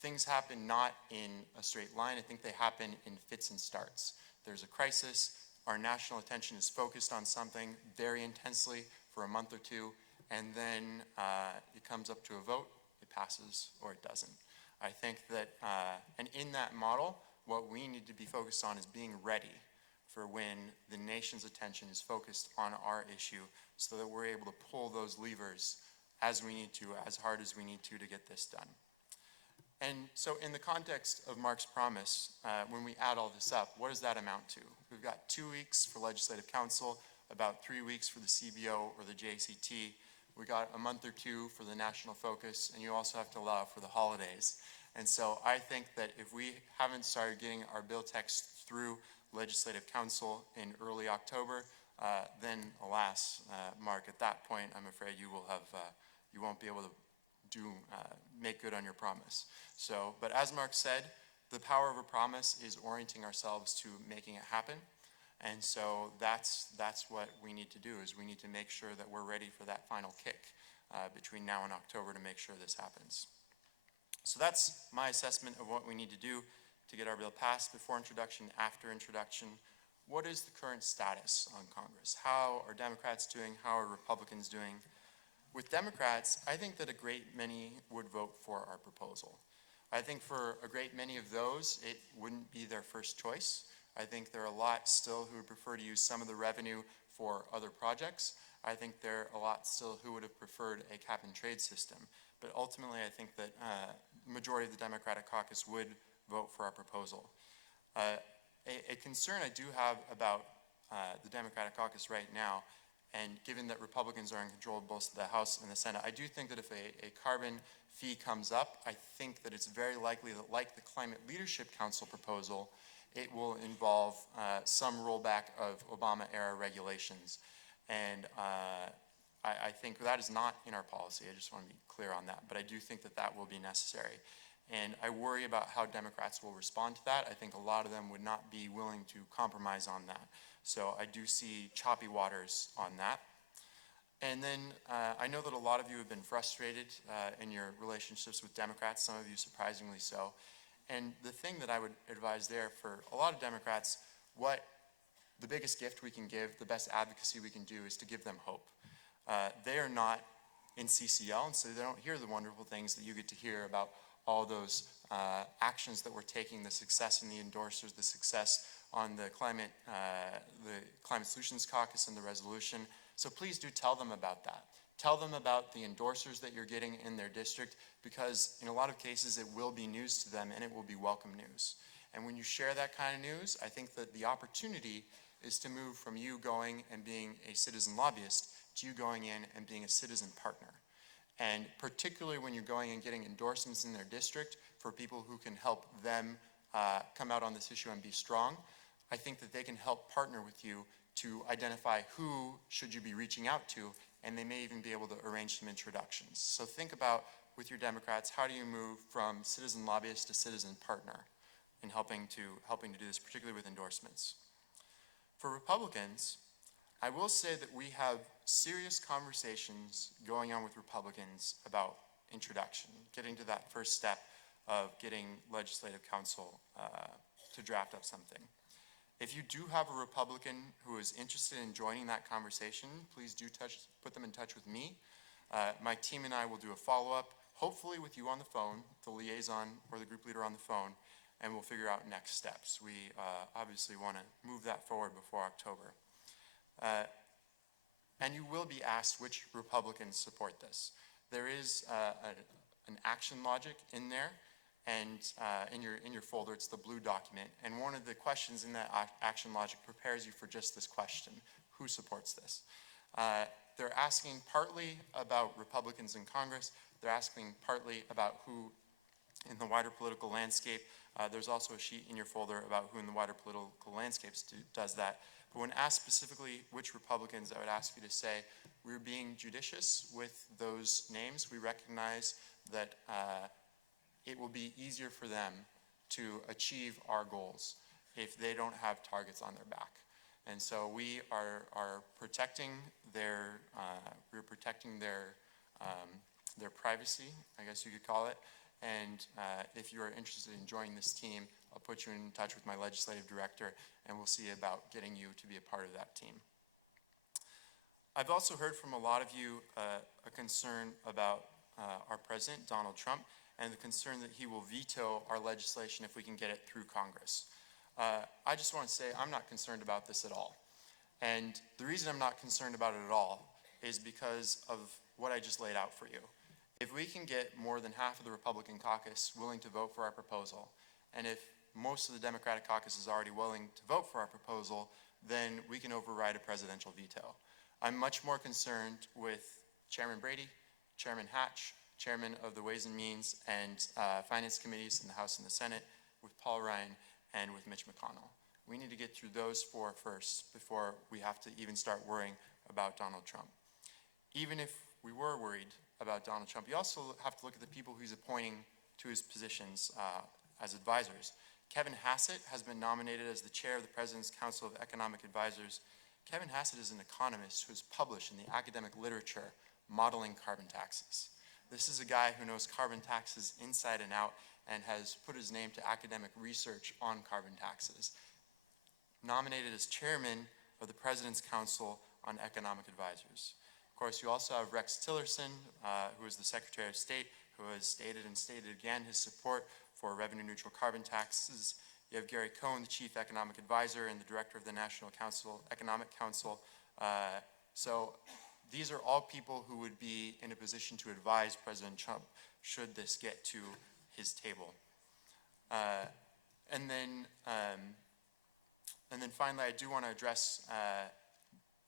things happen not in a straight line. I think they happen in fits and starts. There's a crisis. Our national attention is focused on something very intensely for a month or two, and then it comes up to a vote, it passes or it doesn't. I think that, and in that model, what we need to be focused on is being ready for when the nation's attention is focused on our issue, so that we're able to pull those levers as we need to, as hard as we need to get this done. And so in the context of Mark's promise, when we add all this up, what does that amount to? We've got 2 weeks for Legislative Council, about 3 weeks for the CBO or the JCT. We got a month or 2 for the national focus, and you also have to allow for the holidays. And so I think that if we haven't started getting our bill text through Legislative Council in early October, then alas, Mark, at that point, I'm afraid you won't be able to make good on your promise. So, but as Mark said, the power of a promise is orienting ourselves to making it happen. And so that's what we need to do, is we need to make sure that we're ready for that final kick between now and October to make sure this happens. So that's my assessment of what we need to do to get our bill passed before introduction, after introduction. What is the current status on Congress? How are Democrats doing? How are Republicans doing? With Democrats, I think that a great many would vote for our proposal. I think for a great many of those, it wouldn't be their first choice. I think there are a lot still who would prefer to use some of the revenue for other projects. I think there are a lot still who would have preferred a cap and trade system. But ultimately, I think that the majority of the Democratic caucus would vote for our proposal. A concern I do have about the Democratic caucus right now, and given that Republicans are in control of both the House and the Senate, I do think that if a carbon fee comes up, I think that it's very likely that, like the Climate Leadership Council proposal, it will involve some rollback of Obama-era regulations. And I think that is not in our policy. I just want to be clear on that. But I do think that that will be necessary. And I worry about how Democrats will respond to that. I think a lot of them would not be willing to compromise on that. So I do see choppy waters on that. And then I know that a lot of you have been frustrated in your relationships with Democrats, some of you surprisingly so. And the thing that I would advise there for a lot of Democrats, what the biggest gift we can give, the best advocacy we can do, is to give them hope. They are not in CCL, and so they don't hear the wonderful things that you get to hear about all those actions that we're taking, the success in the endorsers, the success on the Climate Solutions Caucus and the resolution. So please do tell them about that. Tell them about the endorsers that you're getting in their district, because in a lot of cases it will be news to them and it will be welcome news. And when you share that kind of news, I think that the opportunity is to move from you going and being a citizen lobbyist to you going in and being a citizen partner. And particularly when you're going and getting endorsements in their district for people who can help them come out on this issue and be strong, I think that they can help partner with you to identify who should you be reaching out to, and they may even be able to arrange some introductions. So think about, with your Democrats, how do you move from citizen lobbyist to citizen partner in helping to do this, particularly with endorsements. For Republicans, I will say that we have serious conversations going on with Republicans about introduction, getting to that first step of getting Legislative Council to draft up something. If you do have a Republican who is interested in joining that conversation, please do put them in touch with me. My team and I will do a follow-up, hopefully with you on the phone, the liaison or the group leader on the phone, and we'll figure out next steps. We obviously want to move that forward before October. And you will be asked which Republicans support this. There is an action logic in there, and in your folder, it's the blue document. And one of the questions in that action logic prepares you for just this question: who supports this? They're asking partly about Republicans in Congress. They're asking partly about who in the wider political landscape. There's also a sheet in your folder about who in the wider political landscapes does that. But when asked specifically which Republicans, I would ask you to say, we're being judicious with those names. We recognize that it will be easier for them to achieve our goals if they don't have targets on their back. And so we are protecting their privacy, I guess you could call it. And if you are interested in joining this team, I'll put you in touch with my legislative director, and we'll see about getting you to be a part of that team. I've also heard from a lot of you a concern about our president, Donald Trump, and the concern that he will veto our legislation if we can get it through Congress. I just want to say I'm not concerned about this at all. And the reason I'm not concerned about it at all is because of what I just laid out for you. If we can get more than half of the Republican caucus willing to vote for our proposal, and if most of the Democratic caucus is already willing to vote for our proposal, then we can override a presidential veto. I'm much more concerned with Chairman Brady, Chairman Hatch, Chairman of the Ways and Means and Finance Committees in the House and the Senate, with Paul Ryan, and with Mitch McConnell. We need to get through those four first before we have to even start worrying about Donald Trump. Even if we were worried about Donald Trump, you also have to look at the people he's appointing to his positions as advisors. Kevin Hassett has been nominated as the chair of the President's Council of Economic Advisors. Kevin Hassett is an economist who has published in the academic literature modeling carbon taxes. This is a guy who knows carbon taxes inside and out and has put his name to academic research on carbon taxes. Nominated as chairman of the President's Council on Economic Advisors. Of course, you also have Rex Tillerson, who is the Secretary of State, who has stated and stated again his support for revenue-neutral carbon taxes. You have Gary Cohn, the Chief Economic Advisor and the Director of the National Economic Council. So these are all people who would be in a position to advise President Trump should this get to his table. And then finally, I do want to address,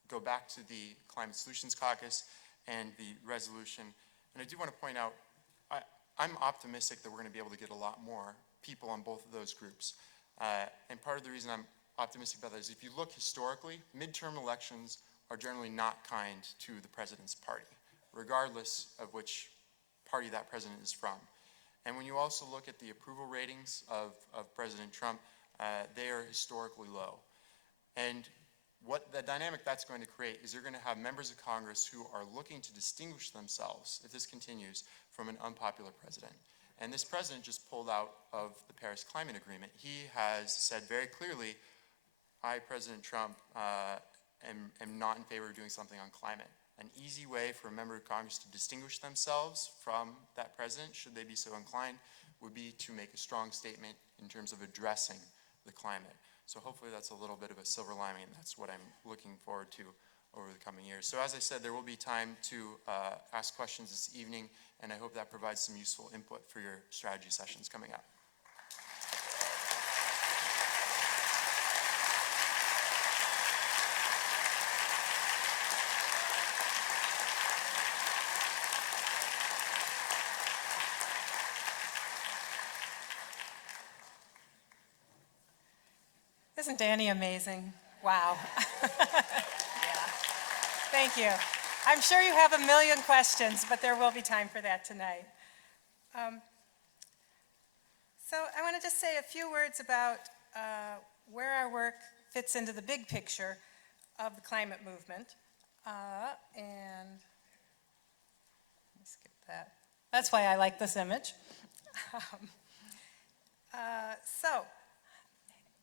go back to the Climate Solutions Caucus and the resolution. And I do want to point out, I'm optimistic that we're going to be able to get a lot more people on both of those groups. And part of the reason I'm optimistic about that is if you look historically, midterm elections are generally not kind to the president's party, regardless of which party that president is from. And when you also look at the approval ratings of President Trump, they are historically low. And what the dynamic that's going to create is you're going to have members of Congress who are looking to distinguish themselves, if this continues, from an unpopular president. And this president just pulled out of the Paris Climate Agreement. He has said very clearly, I, President Trump, am not in favor of doing something on climate. An easy way for a member of Congress to distinguish themselves from that president, should they be so inclined, would be to make a strong statement in terms of addressing the climate. So hopefully that's a little bit of a silver lining, and that's what I'm looking forward to over the coming years. So as I said, there will be time to ask questions this evening, and I hope that provides some useful input for your strategy sessions coming up. Isn't Danny amazing? Wow. Yeah. Thank you. I'm sure you have a million questions, but there will be time for that tonight. So I want to just say a few words about where our work fits into the big picture of the climate movement. And let me skip that. That's why I like this image.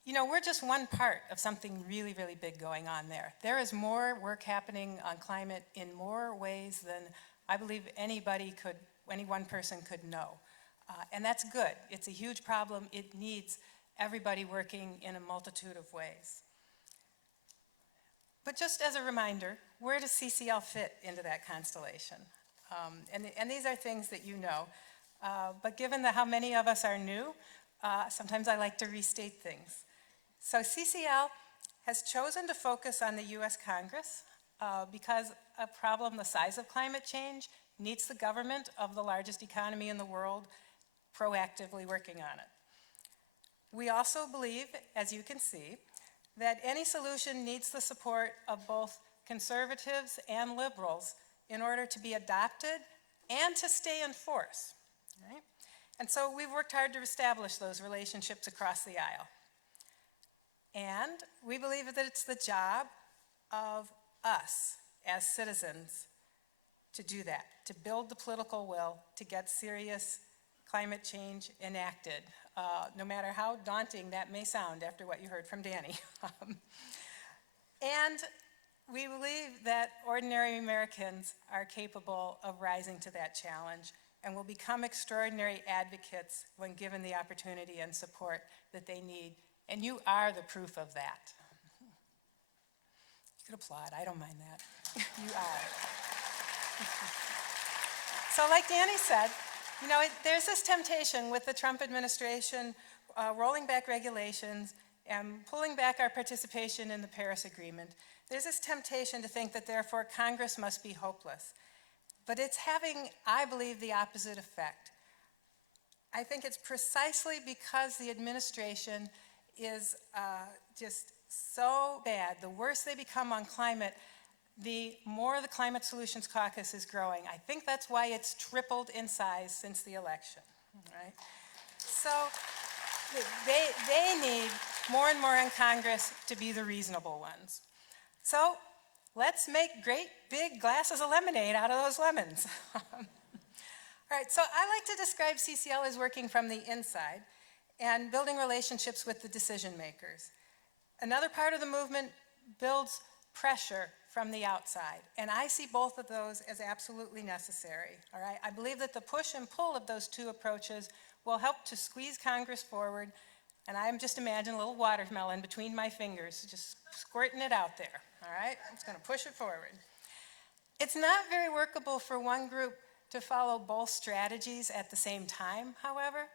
You know, we're just one part of something really, really big going on there. There is more work happening on climate in more ways than I believe any one person could know. And that's good. It's a huge problem. It needs everybody working in a multitude of ways. But just as a reminder, where does CCL fit into that constellation? And these are things that you know. But given how many of us are new, sometimes I like to restate things. So CCL has chosen to focus on the US Congress because a problem the size of climate change needs the government of the largest economy in the world proactively working on it. We also believe, as you can see, that any solution needs the support of both conservatives and liberals in order to be adopted and to stay in force. Right? And so we've worked hard to establish those relationships across the aisle. And we believe that it's the job of us as citizens to do that, to build the political will to get serious climate change enacted, no matter how daunting that may sound after what you heard from Danny. And we believe that ordinary Americans are capable of rising to that challenge and will become extraordinary advocates when given the opportunity and support that they need. And you are the proof of that. You could applaud, I don't mind that. You are. So like Danny said, you know, there's this temptation with the Trump administration rolling back regulations and pulling back our participation in the Paris Agreement. There's this temptation to think that therefore Congress must be hopeless. But it's having, I believe, the opposite effect. I think it's precisely because the administration is just so bad, the worse they become on climate, the more the Climate Solutions Caucus is growing. I think that's why it's tripled in size since the election, right? So they need more and more in Congress to be the reasonable ones. So let's make great big glasses of lemonade out of those lemons. All right, so I like to describe CCL as working from the inside and building relationships with the decision makers. Another part of the movement builds pressure from the outside, and I see both of those as absolutely necessary, all right? I believe that the push and pull of those two approaches will help to squeeze Congress forward, and I'm just imagining a little watermelon between my fingers, just squirting it out there, all right? It's gonna push it forward. It's not very workable for one group to follow both strategies at the same time, however,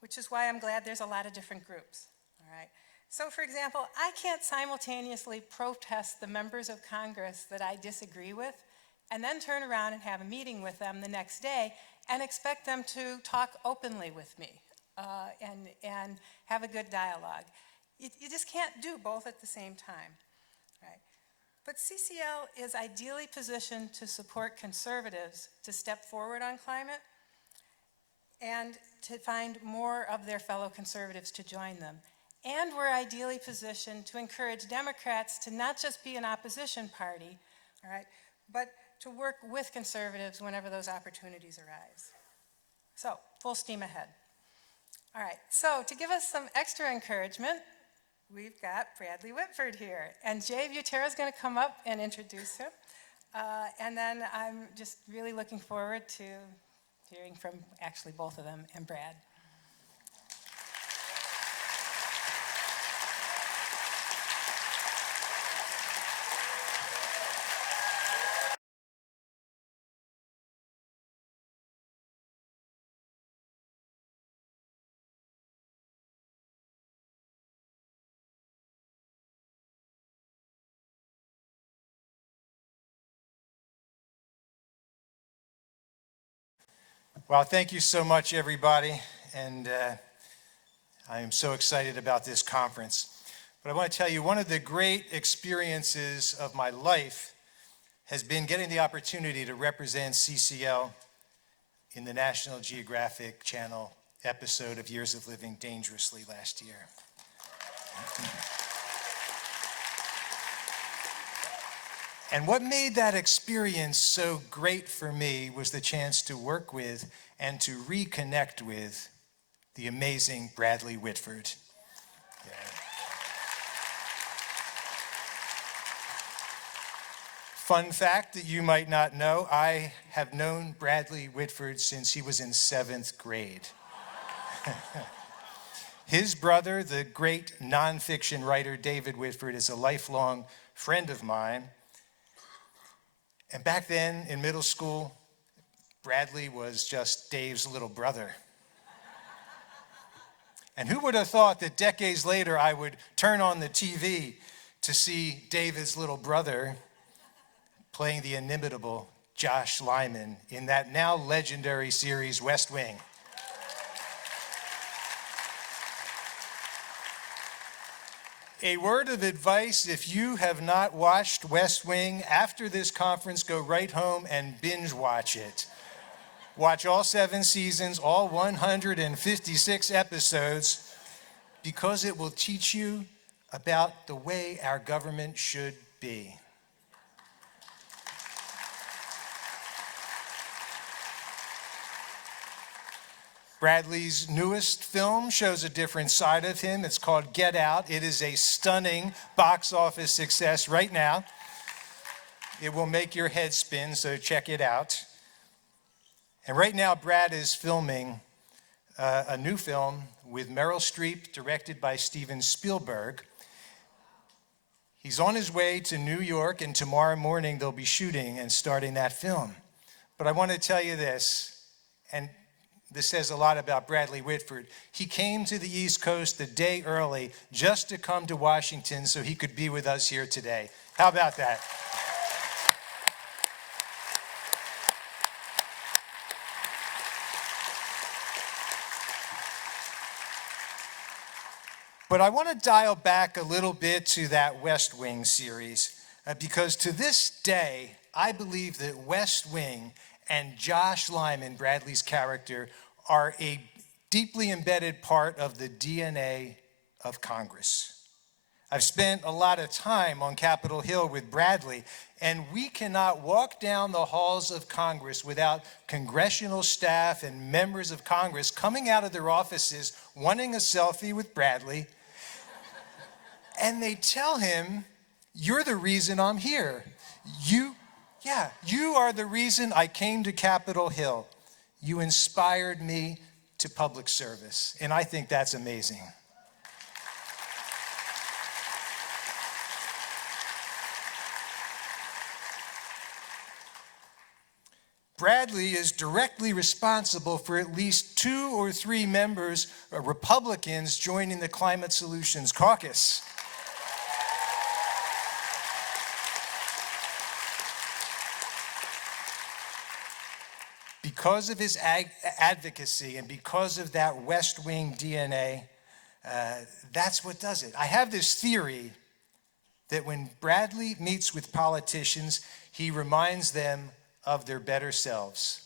which is why I'm glad there's a lot of different groups, all right? So for example, I can't simultaneously protest the members of Congress that I disagree with and then turn around and have a meeting with them the next day and expect them to talk openly with me and have a good dialogue. You just can't do both at the same time, right? But CCL is ideally positioned to support conservatives to step forward on climate and to find more of their fellow conservatives to join them. And we're ideally positioned to encourage Democrats to not just be an opposition party, all right, but to work with conservatives whenever those opportunities arise. So, full steam ahead. All right, so to give us some extra encouragement, we've got Bradley Whitford here. And Jay Butera's going to come up and introduce him. And then I'm just really looking forward to hearing from actually both of them and Brad. Well, thank you so much, everybody, and I am so excited about this conference. But I want to tell you, one of the great experiences of my life has been getting the opportunity to represent CCL in the National Geographic Channel episode of Years of Living Dangerously last year. And what made that experience so great for me was the chance to work with and to reconnect with the amazing Bradley Whitford. Yeah. Fun fact that you might not know, I have known Bradley Whitford since he was in 7th grade. His brother, the great nonfiction writer David Whitford, is a lifelong friend of mine. And back then, in middle school, Bradley was just Dave's little brother. And who would have thought that decades later I would turn on the TV to see David's little brother playing the inimitable Josh Lyman in that now legendary series, West Wing. A word of advice, if you have not watched West Wing, after this conference, go right home and binge watch it. Watch all 7 seasons, all 156 episodes, because it will teach you about the way our government should be. Bradley's newest film shows a different side of him. It's called Get Out. It is a stunning box office success right now. It will make your head spin, so check it out. And right now, Brad is filming a new film with Meryl Streep, directed by Steven Spielberg. He's on his way to New York, and tomorrow morning they'll be shooting and starting that film. But I want to tell you this, and this says a lot about Bradley Whitford. He came to the East Coast a day early just to come to Washington so he could be with us here today. How about that? But I want to dial back a little bit to that West Wing series, because to this day, I believe that West Wing and Josh Lyman, Bradley's character, are a deeply embedded part of the DNA of Congress. I've spent a lot of time on Capitol Hill with Bradley, and we cannot walk down the halls of Congress without congressional staff and members of Congress coming out of their offices wanting a selfie with Bradley. And they tell him, "You're the reason I'm here. You are the reason I came to Capitol Hill. You inspired me to public service." And I think that's amazing. Bradley is directly responsible for at least 2 or 3 members, Republicans, joining the Climate Solutions Caucus. Because of his advocacy and because of that West Wing DNA, that's what does it. I have this theory that when Bradley meets with politicians, he reminds them of their better selves.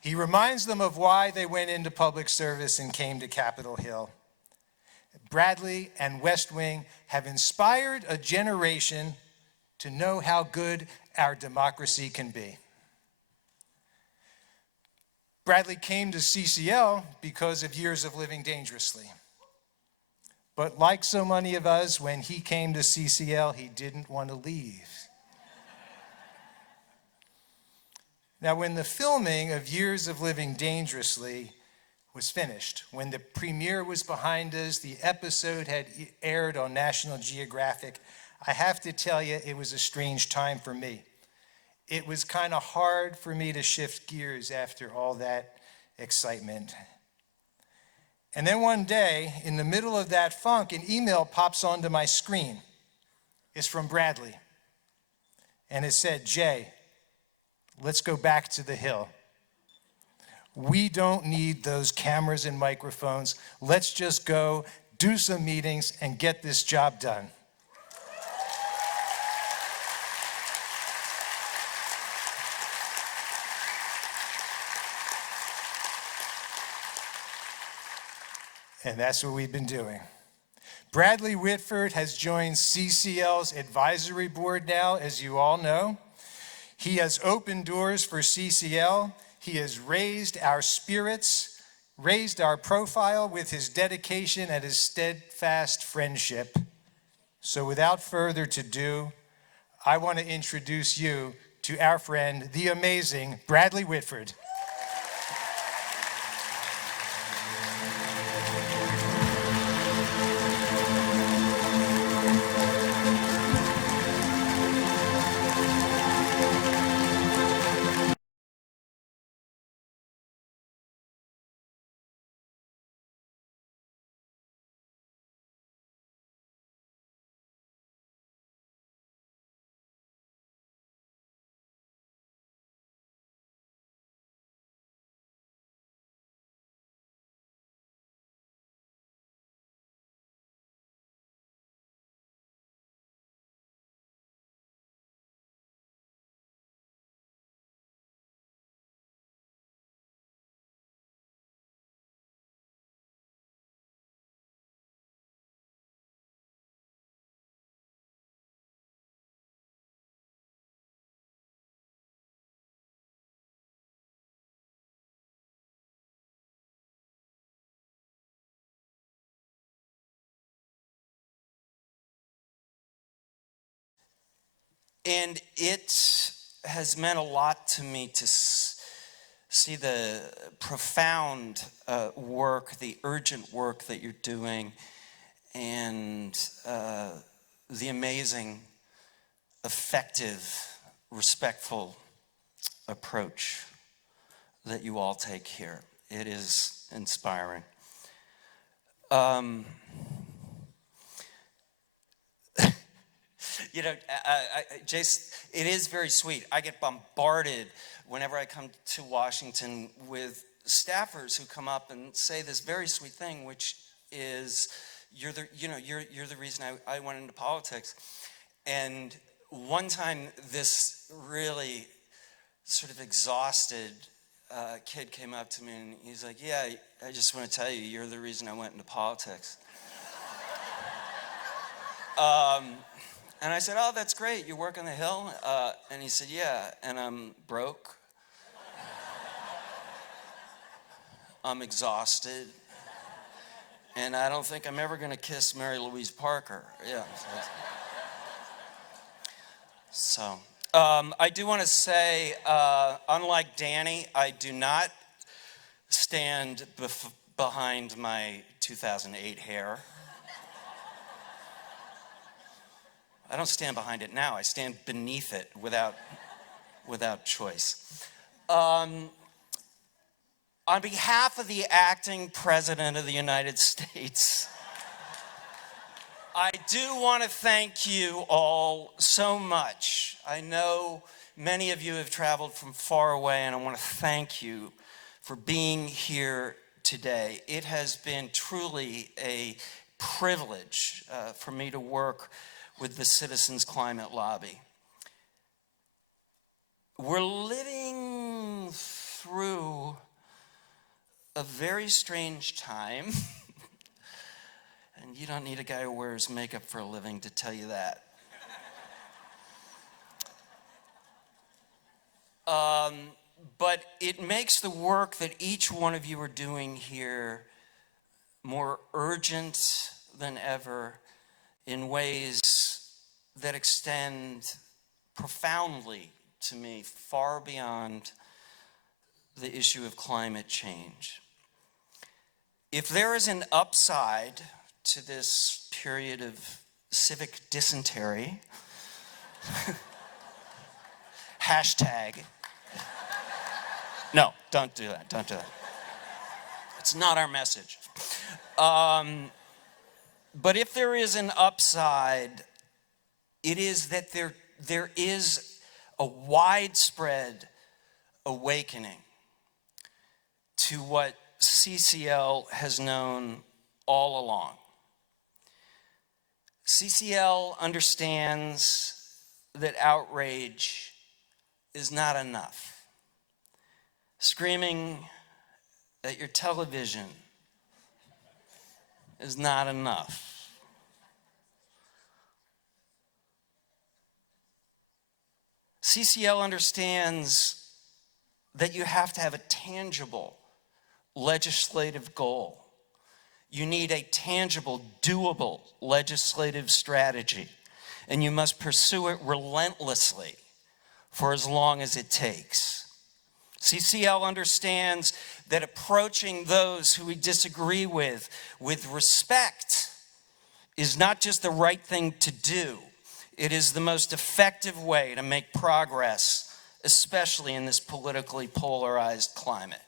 He reminds them of why they went into public service and came to Capitol Hill. Bradley and West Wing have inspired a generation to know how good our democracy can be. Bradley came to CCL because of years of living dangerously. But like so many of us, when he came to CCL, he didn't want to leave. Now, when the filming of Years of Living Dangerously was finished, when the premiere was behind us, the episode had aired on National Geographic, I have to tell you, it was a strange time for me. It was kind of hard for me to shift gears after all that excitement. And then one day, in the middle of that funk, an email pops onto my screen. It's from Bradley. And it said, "Jay, let's go back to the Hill. We don't need those cameras and microphones. Let's just go do some meetings and get this job done." And that's what we've been doing. Bradley Whitford has joined CCL's advisory board now, as you all know. He has opened doors for CCL. He has raised our spirits, raised our profile with his dedication and his steadfast friendship. So without further ado, I want to introduce you to our friend, the amazing Bradley Whitford. And it has meant a lot to me to see the profound work, the urgent work that you're doing, and the amazing, effective, respectful approach that you all take here. It is inspiring. You know, Jace, it is very sweet. I get bombarded whenever I come to Washington with staffers who come up and say this very sweet thing, which is, you're the reason I went into politics. And one time, this really sort of exhausted kid came up to me and he's like, "Yeah, I just want to tell you, you're the reason I went into politics." And I said, "Oh, that's great. You work on the Hill?" And he said, "Yeah, and I'm broke. I'm exhausted. And I don't think I'm ever going to kiss Mary Louise Parker." Yeah. So, I do want to say, unlike Danny, I do not stand behind my 2008 hair. I don't stand behind it now. I stand beneath it without choice. On behalf of the acting president of the United States, I do want to thank you all so much. I know many of you have traveled from far away, and I want to thank you for being here today. It has been truly a privilege for me to work with the Citizens Climate Lobby. We're living through a very strange time, and you don't need a guy who wears makeup for a living to tell you that. But it makes the work that each one of you are doing here more urgent than ever in ways that extend profoundly to me, far beyond the issue of climate change. If there is an upside to this period of civic dysentery, hashtag, no, don't do that, don't do that. It's not our message. But if there is an upside, it is that there is a widespread awakening to what CCL has known all along. CCL understands that outrage is not enough. Screaming at your television is not enough. CCL understands that you have to have a tangible legislative goal. You need a tangible, doable legislative strategy, and you must pursue it relentlessly for as long as it takes. CCL understands that approaching those who we disagree with respect is not just the right thing to do. It is the most effective way to make progress, especially in this politically polarized climate.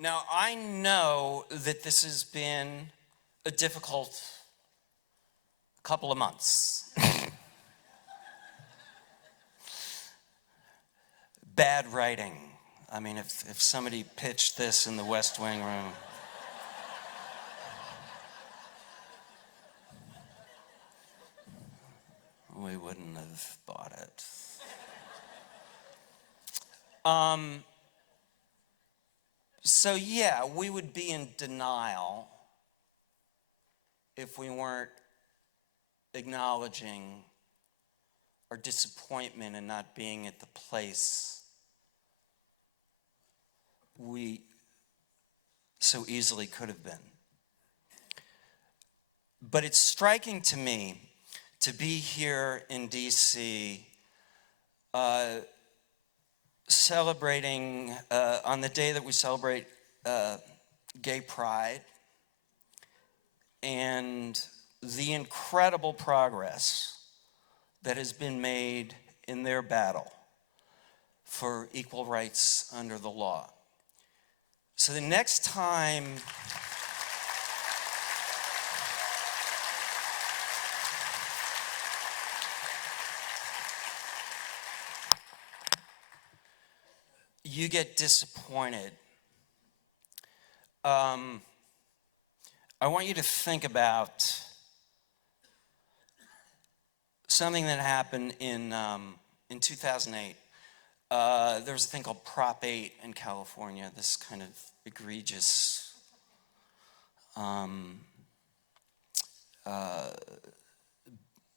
Now, I know that this has been a difficult couple of months. Bad writing. I mean, if somebody pitched this in the West Wing room, we wouldn't have bought it. So yeah, we would be in denial if we weren't acknowledging our disappointment in not being at the place we so easily could have been. But it's striking to me to be here in DC celebrating, on the day that we celebrate Gay Pride, and the incredible progress that has been made in their battle for equal rights under the law. So the next time you get disappointed, I want you to think about something that happened in 2008. There was a thing called Prop 8 in California, this kind of egregious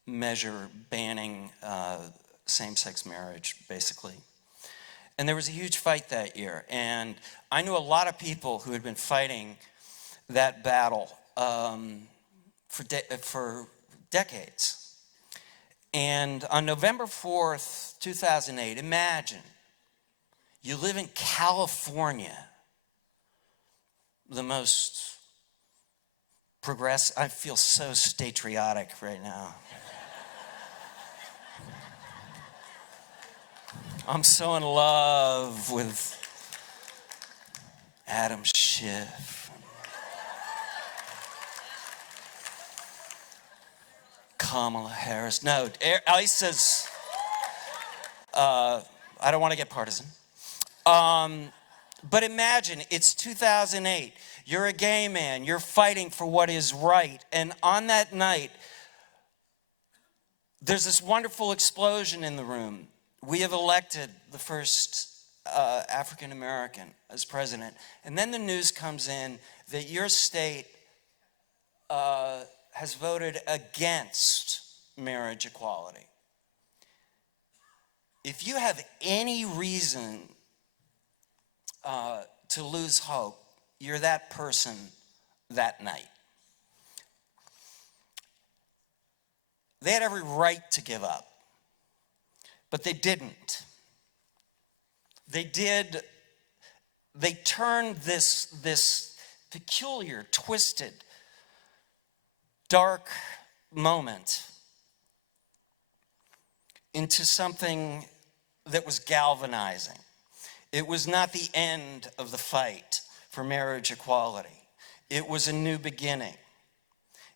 measure banning same-sex marriage, basically. And there was a huge fight that year. And I knew a lot of people who had been fighting that battle for decades. And on November 4th, 2008, imagine you live in California, the most progressive. I feel so patriotic right now. I'm so in love with Adam Schiff, Kamala Harris. No, ISIS. I don't want to get partisan. But imagine it's 2008. You're a gay man. You're fighting for what is right. And on that night, there's this wonderful explosion in the room. We have elected the first African American as president. And then the news comes in that your state has voted against marriage equality. If you have any reason to lose hope, you're that person that night. They had every right to give up. But they didn't. They turned this peculiar, twisted, dark moment into something that was galvanizing. It was not the end of the fight for marriage equality. It was a new beginning.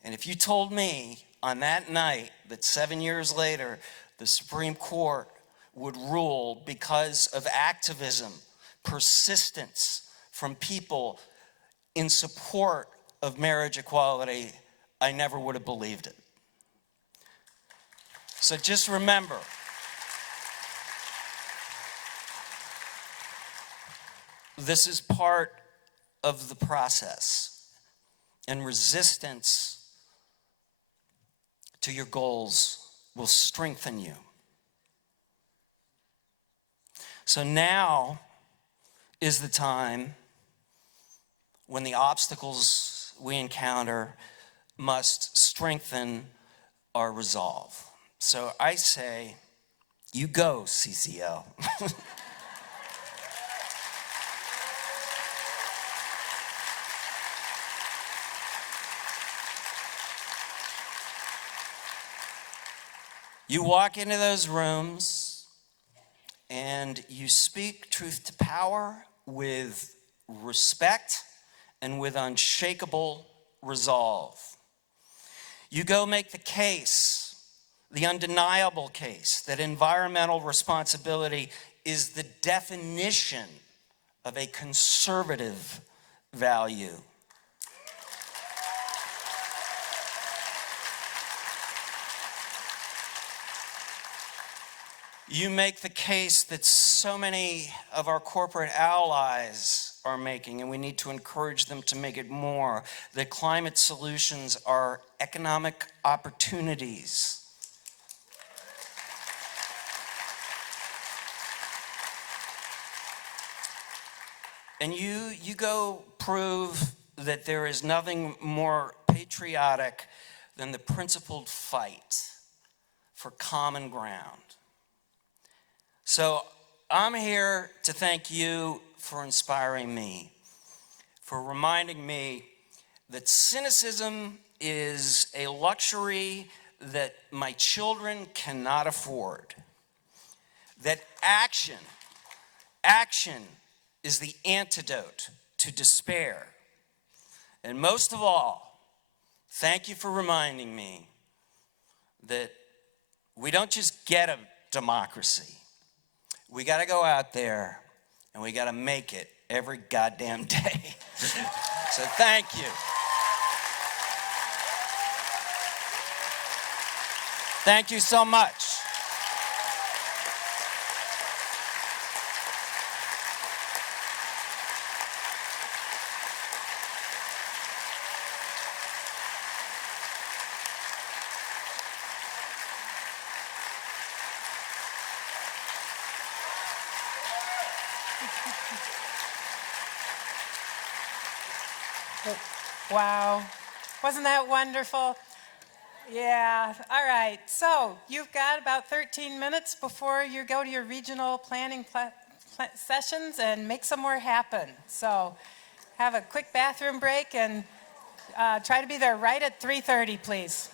And if you told me on that night that 7 years later, the Supreme Court would rule because of activism, persistence from people in support of marriage equality, I never would have believed it. So just remember, this is part of the process, and resistance to your goals will strengthen you. So now is the time when the obstacles we encounter must strengthen our resolve. So I say, you go, CCL. You walk into those rooms and you speak truth to power with respect and with unshakable resolve. You go make the case, the undeniable case, that environmental responsibility is the definition of a conservative value. You make the case that so many of our corporate allies are making, and we need to encourage them to make it more, that climate solutions are economic opportunities. And you go prove that there is nothing more patriotic than the principled fight for common ground. So I'm here to thank you for inspiring me, for reminding me that cynicism is a luxury that my children cannot afford. That action is the antidote to despair. And most of all, thank you for reminding me that we don't just get a democracy. We got to go out there and we got to make it every goddamn day. So thank you. Thank you so much. Wow. Wasn't that wonderful? Yeah. All right. So you've got about 13 minutes before you go to your regional planning sessions and make some more happen. So have a quick bathroom break and try to be there right at 3:30, please.